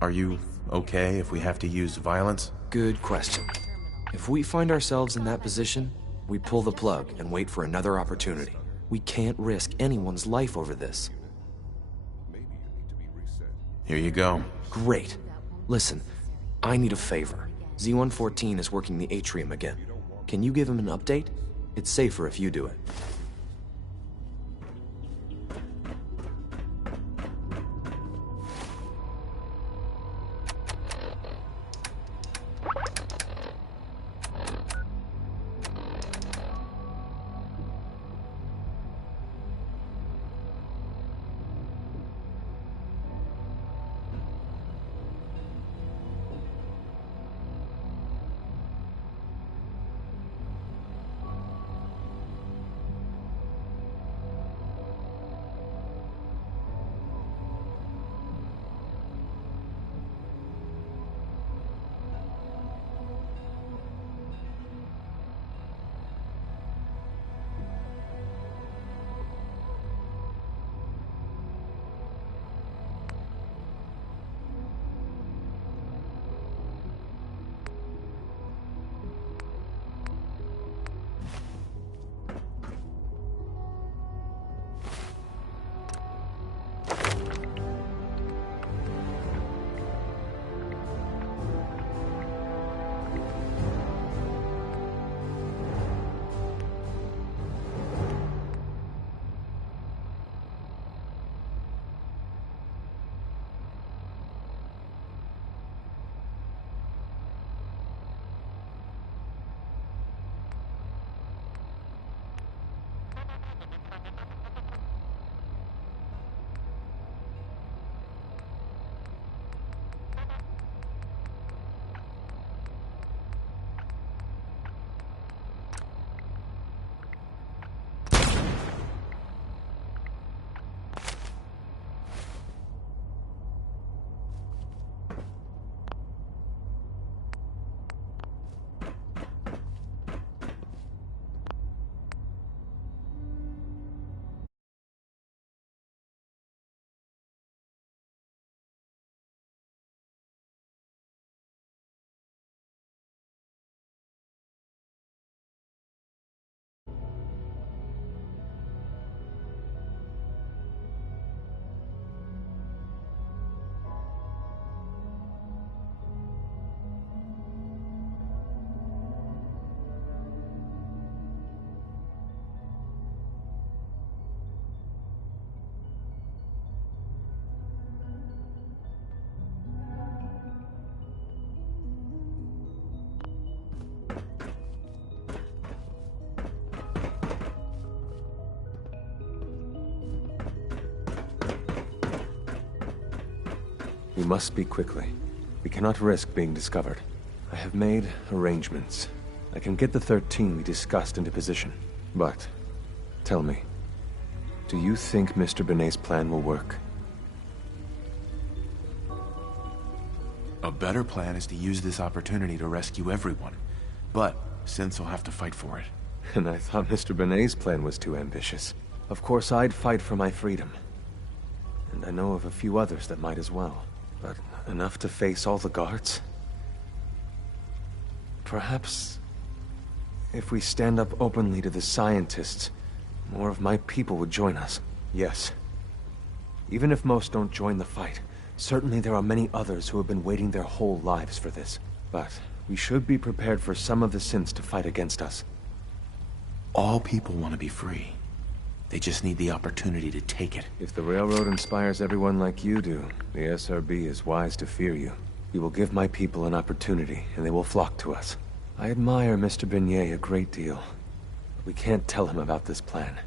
Are you okay if we have to use violence? Good question. If we find ourselves in that position, we pull the plug and wait for another opportunity. We can't risk anyone's life over this. Here you go. Great. Listen, I need a favor. Z-114 is working the atrium again. Can you give him an update? It's safer if you do it. We must speak quickly. We cannot risk being discovered. I have made arrangements. I can get the 13 we discussed into position. But, tell me, do you think Mr. Benet's plan will work? A better plan is to use this opportunity to rescue everyone. But Synths will have to fight for it. And I thought Mr. Benet's plan was too ambitious. Of course, I'd fight for my freedom. And I know of a few others that might as well. But enough to face all the guards? Perhaps, if we stand up openly to the scientists, more of my people would join us. Yes. Even if most don't join the fight, certainly there are many others who have been waiting their whole lives for this. But we should be prepared for some of the Synths to fight against us. All people want to be free. They just need the opportunity to take it. If the Railroad inspires everyone like you do, the SRB is wise to fear you. You will give my people an opportunity, and they will flock to us. I admire Mr. Benet a great deal. But we can't tell him about this plan.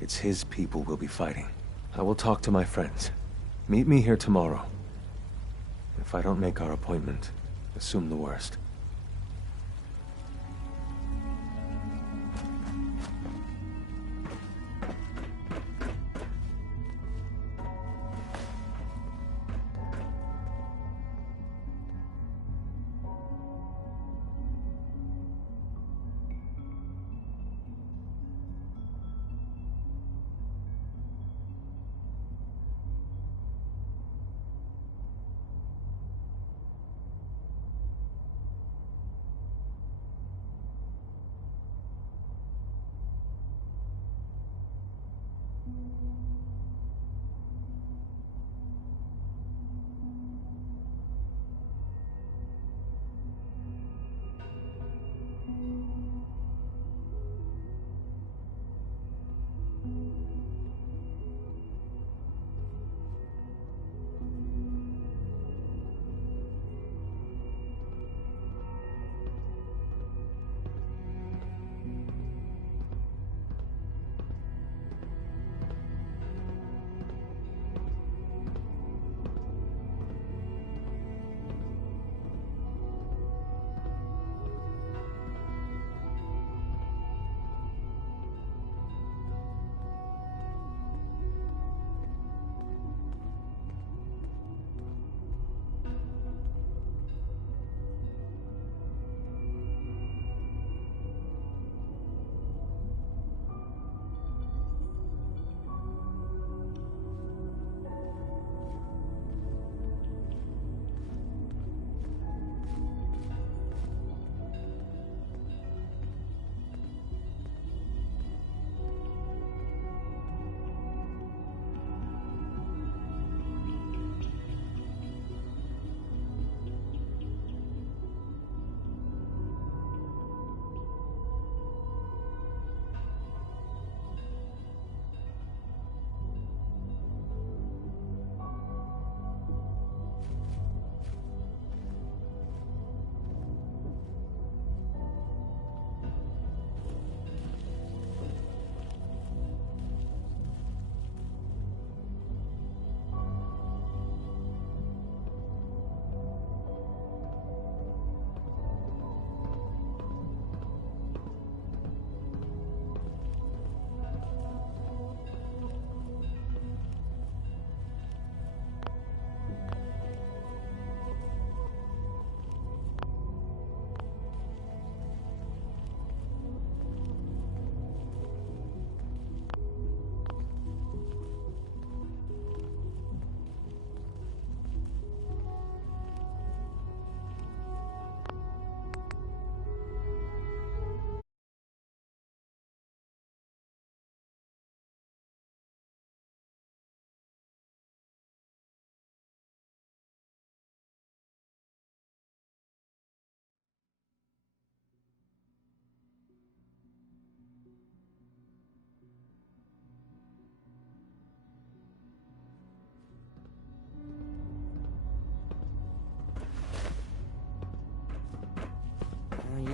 It's his people we'll be fighting. I will talk to my friends. Meet me here tomorrow. If I don't make our appointment, assume the worst.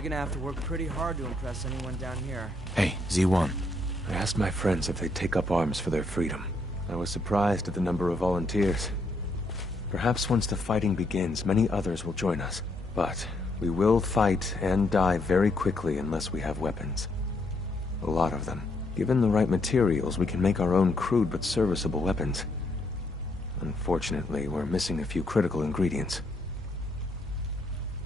You're gonna have to work pretty hard to impress anyone down here. Hey, Z1. I asked my friends if they'd take up arms for their freedom. I was surprised at the number of volunteers. Perhaps once the fighting begins, many others will join us. But we will fight and die very quickly unless we have weapons. A lot of them. Given the right materials, we can make our own crude but serviceable weapons. Unfortunately, we're missing a few critical ingredients.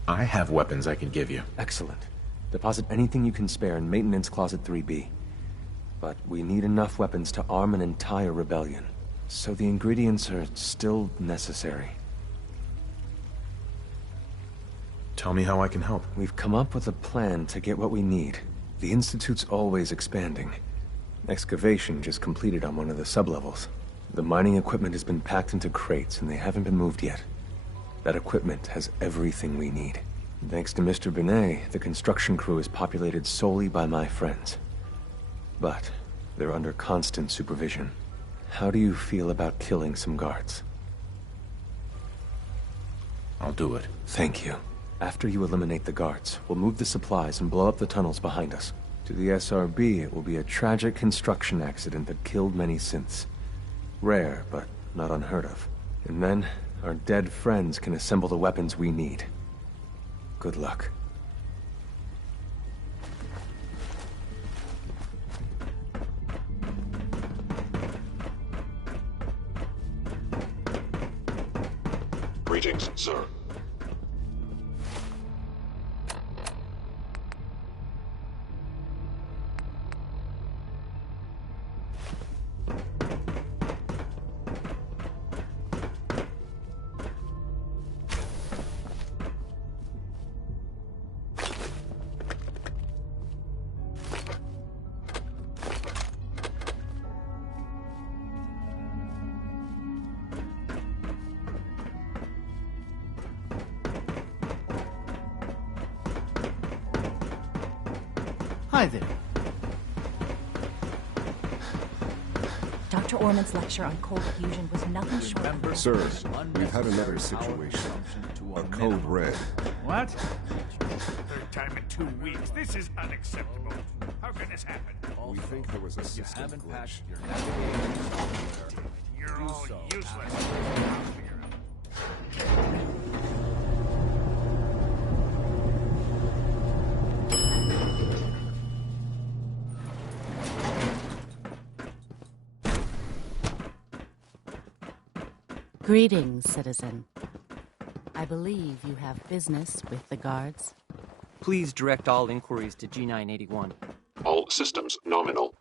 I have weapons I can give you. Excellent. Deposit anything you can spare in Maintenance Closet 3B. But we need enough weapons to arm an entire rebellion. So the ingredients are still necessary. Tell me how I can help. We've come up with a plan to get what we need. The Institute's always expanding. Excavation just completed on one of the sublevels. The mining equipment has been packed into crates and they haven't been moved yet. That equipment has everything we need. Thanks to Mr. Binet, the construction crew is populated solely by my friends. But they're under constant supervision. How do you feel about killing some guards? I'll do it. Thank you. After you eliminate the guards, we'll move the supplies and blow up the tunnels behind us. To the SRB, it will be a tragic construction accident that killed many synths. Rare, but not unheard of. And then, our dead friends can assemble the weapons we need. Good luck. Greetings, sir. Hi there. Dr. Orman's lecture on cold fusion was nothing short of... Sir, we've had another situation. A code red. What? Third time in 2 weeks. This is unacceptable. How can this happen? We think there was a system glitch. You're all useless. Greetings, citizen. I believe you have business with the guards. Please direct all inquiries to G981. All systems nominal.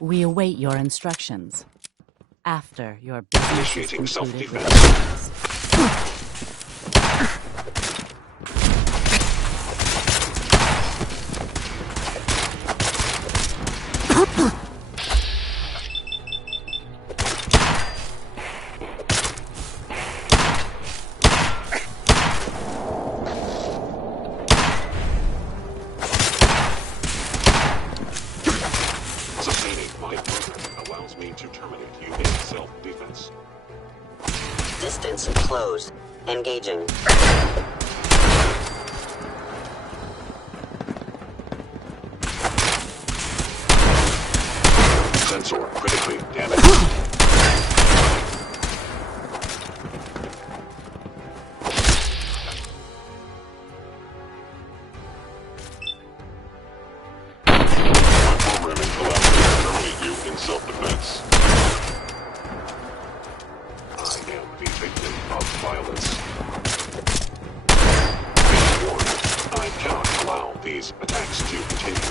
We await your instructions. After your business Initiating is concluded with self-defense. Sustaining my program allows me to terminate you in self-defense. Distance closed. Engaging. Sensor critically damaged. Programming allows me to terminate you in self-defense. I am the victim of violence. Be warned, I cannot allow these attacks to continue.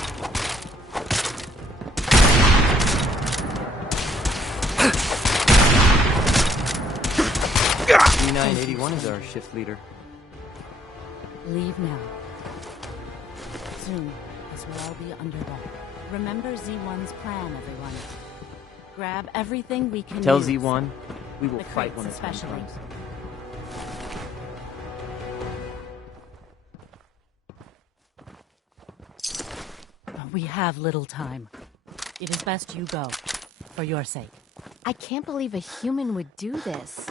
G981 is our shift leader. Leave now. Soon, this will all be underway. Remember Z1's plan, everyone. Grab everything we can Tell use. Z1, we will The fight crates when the time especially. comes. We have little time. It is best you go, for your sake. I can't believe a human would do this.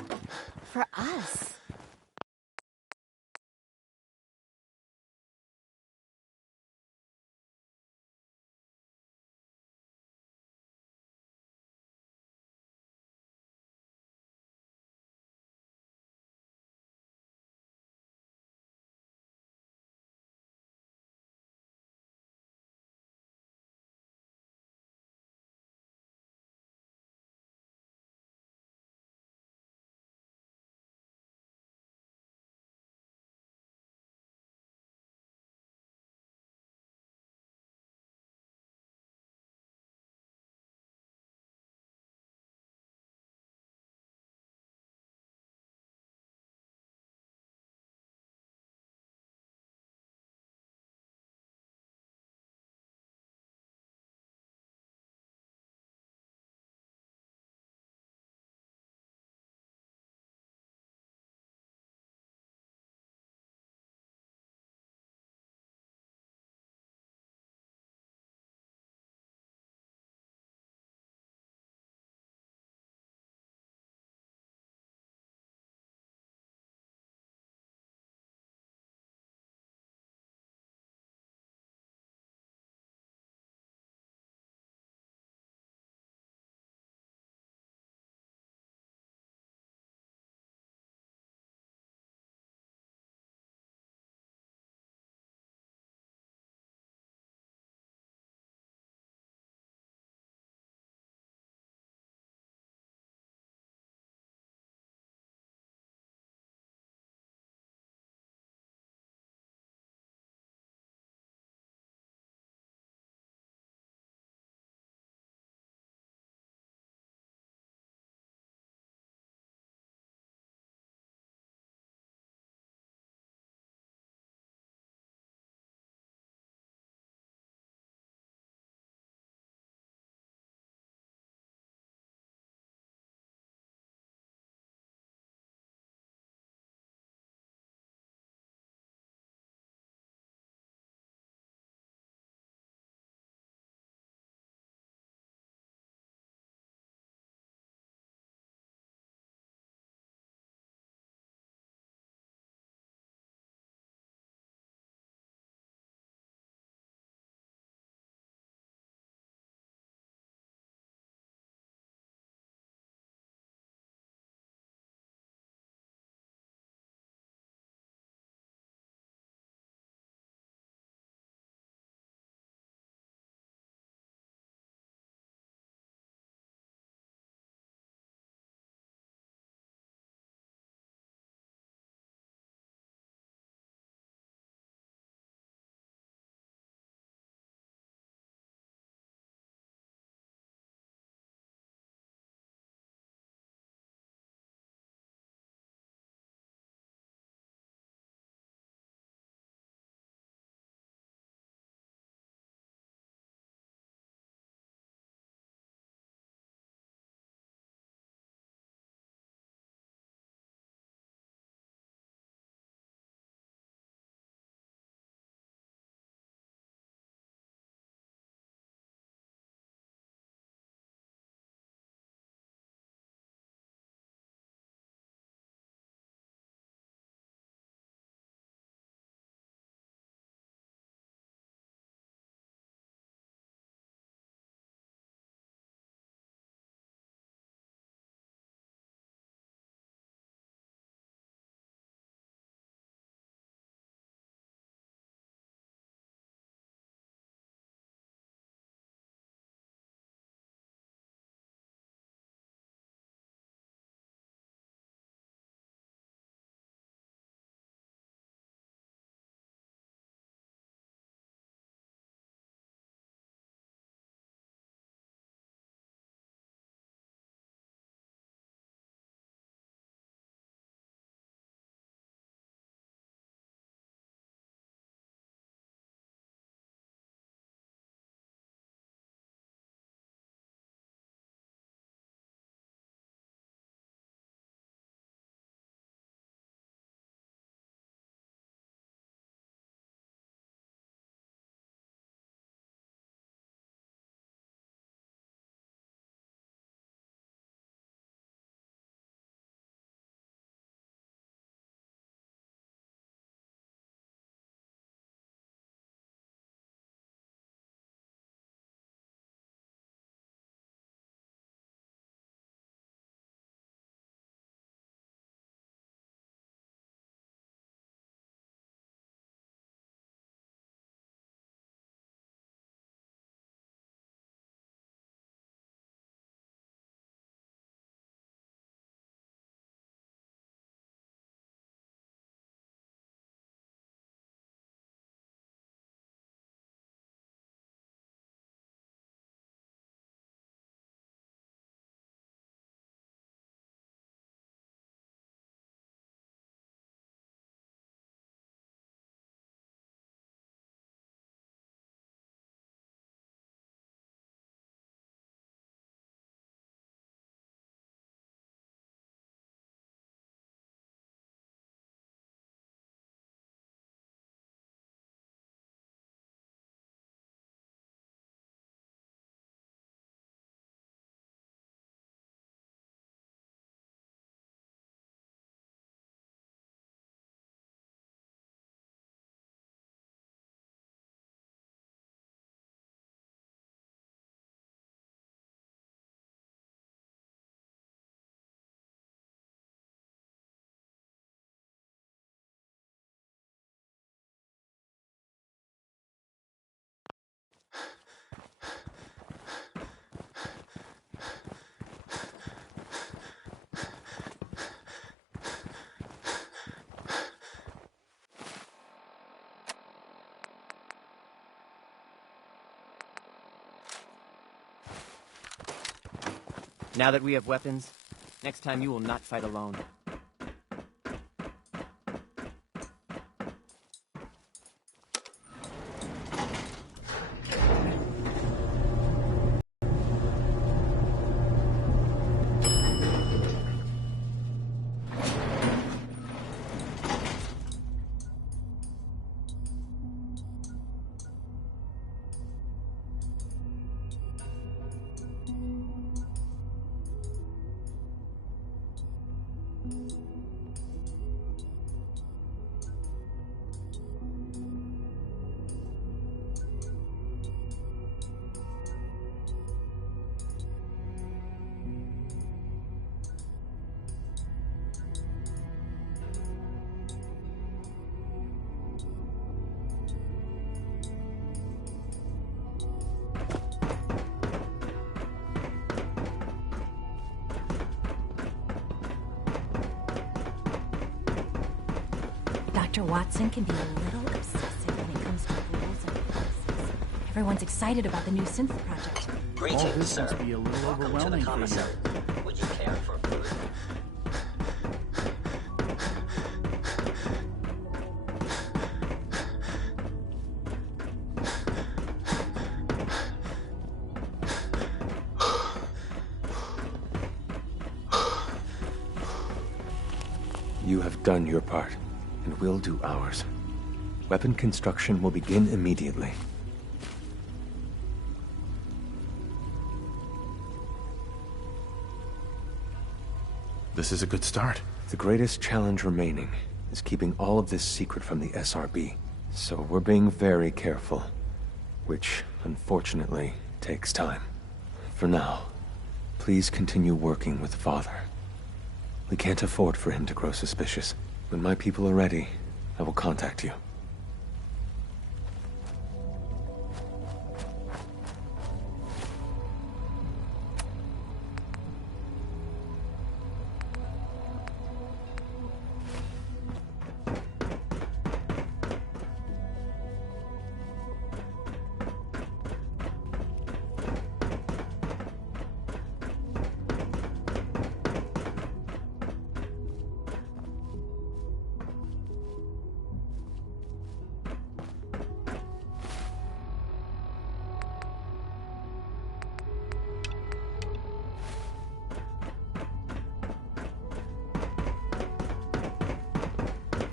For us. Now that we have weapons, next time you will not fight alone. Dr. Watson can be a little obsessive when it comes to rules and policies. Everyone's excited about the new synth project. Greetings, All this sir. must be a little Welcome to the overwhelming for you. commissary. Would you care for food? You have done your part, and we'll do ours. Weapon construction will begin immediately. This is a good start. The greatest challenge remaining is keeping all of this secret from the SRB. So we're being very careful, which, unfortunately, takes time. For now, please continue working with Father. We can't afford for him to grow suspicious. When my people are ready, I will contact you.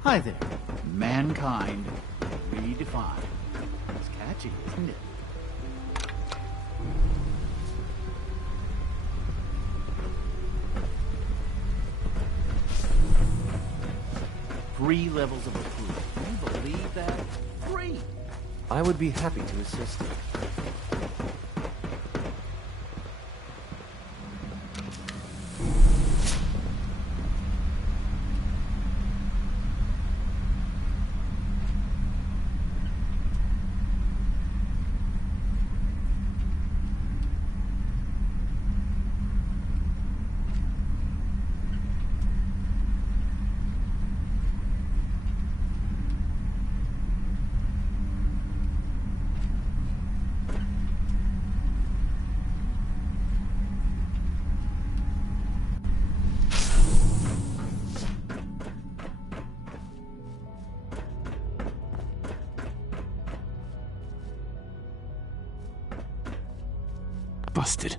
Hi there. Mankind redefined. It's catchy, isn't it? Three levels of approval. Can you believe that? 3! I would be happy to assist. Busted.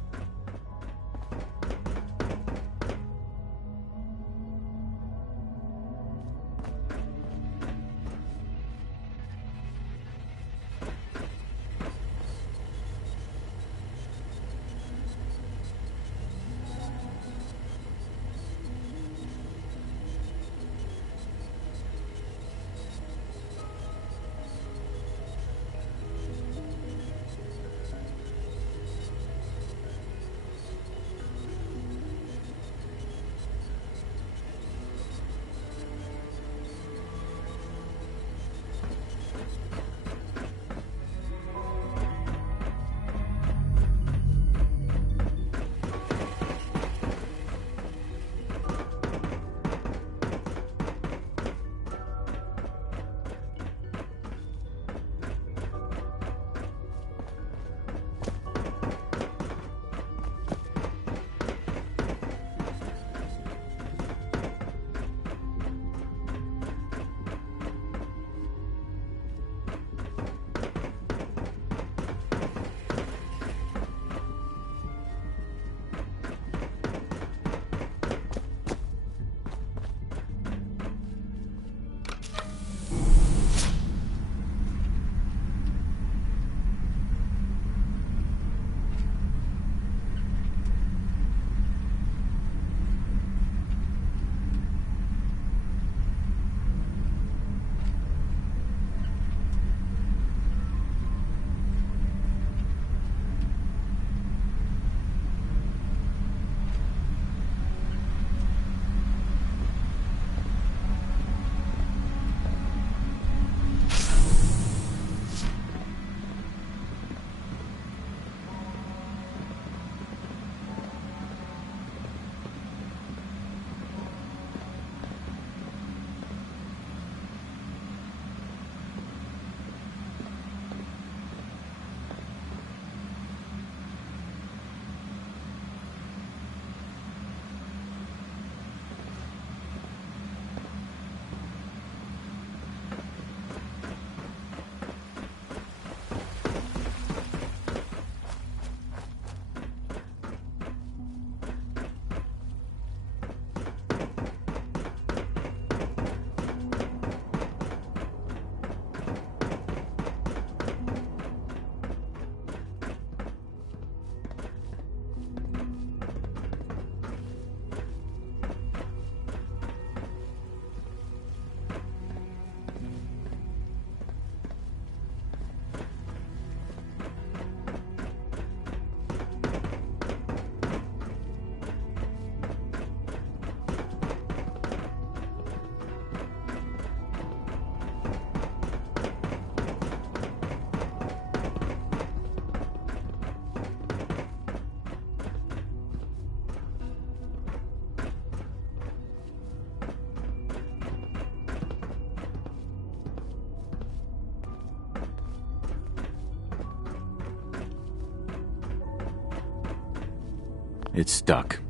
It's stuck.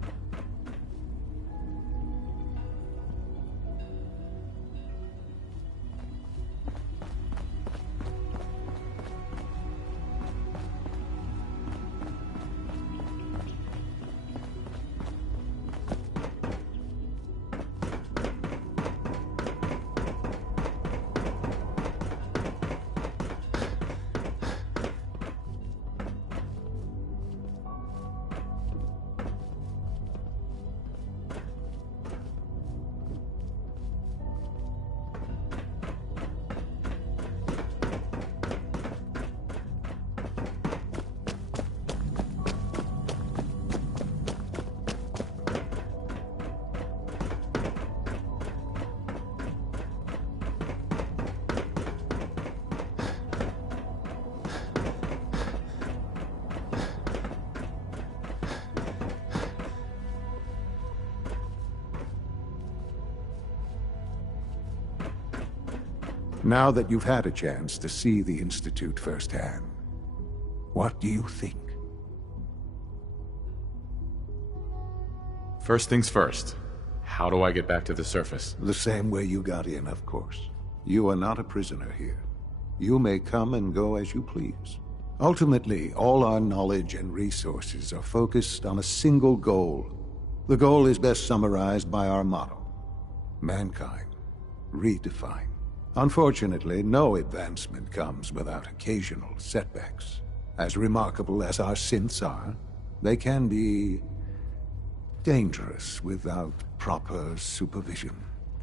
Now that you've had a chance to see the Institute firsthand, what do you think? First things first. How do I get back to the surface? The same way you got in, of course. You are not a prisoner here. You may come and go as you please. Ultimately, all our knowledge and resources are focused on a single goal. The goal is best summarized by our motto: mankind, redefined. Unfortunately, no advancement comes without occasional setbacks. As remarkable as our synths are, they can be dangerous without proper supervision.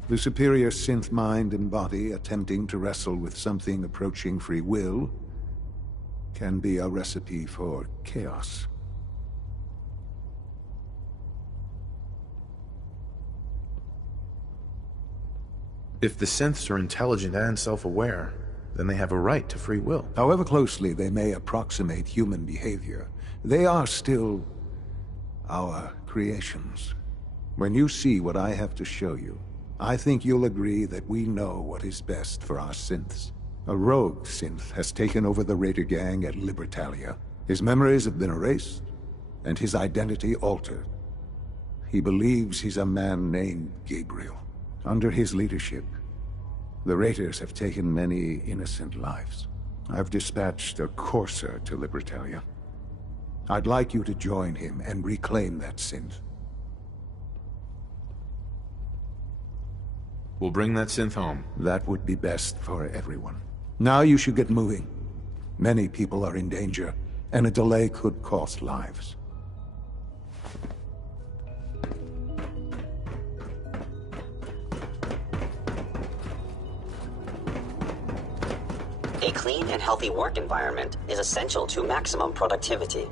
The superior synth mind and body attempting to wrestle with something approaching free will can be a recipe for chaos. If the synths are intelligent and self-aware, then they have a right to free will. However closely they may approximate human behavior, they are still our creations. When you see what I have to show you, I think you'll agree that we know what is best for our synths. A rogue synth has taken over the Raider gang at Libertalia. His memories have been erased, and his identity altered. He believes he's a man named Gabriel. Under his leadership, the Raiders have taken many innocent lives. I've dispatched a courser to Libertalia. I'd like you to join him and reclaim that synth. We'll bring that synth home. That would be best for everyone. Now you should get moving. Many people are in danger, and a delay could cost lives. A clean and healthy work environment is essential to maximum productivity.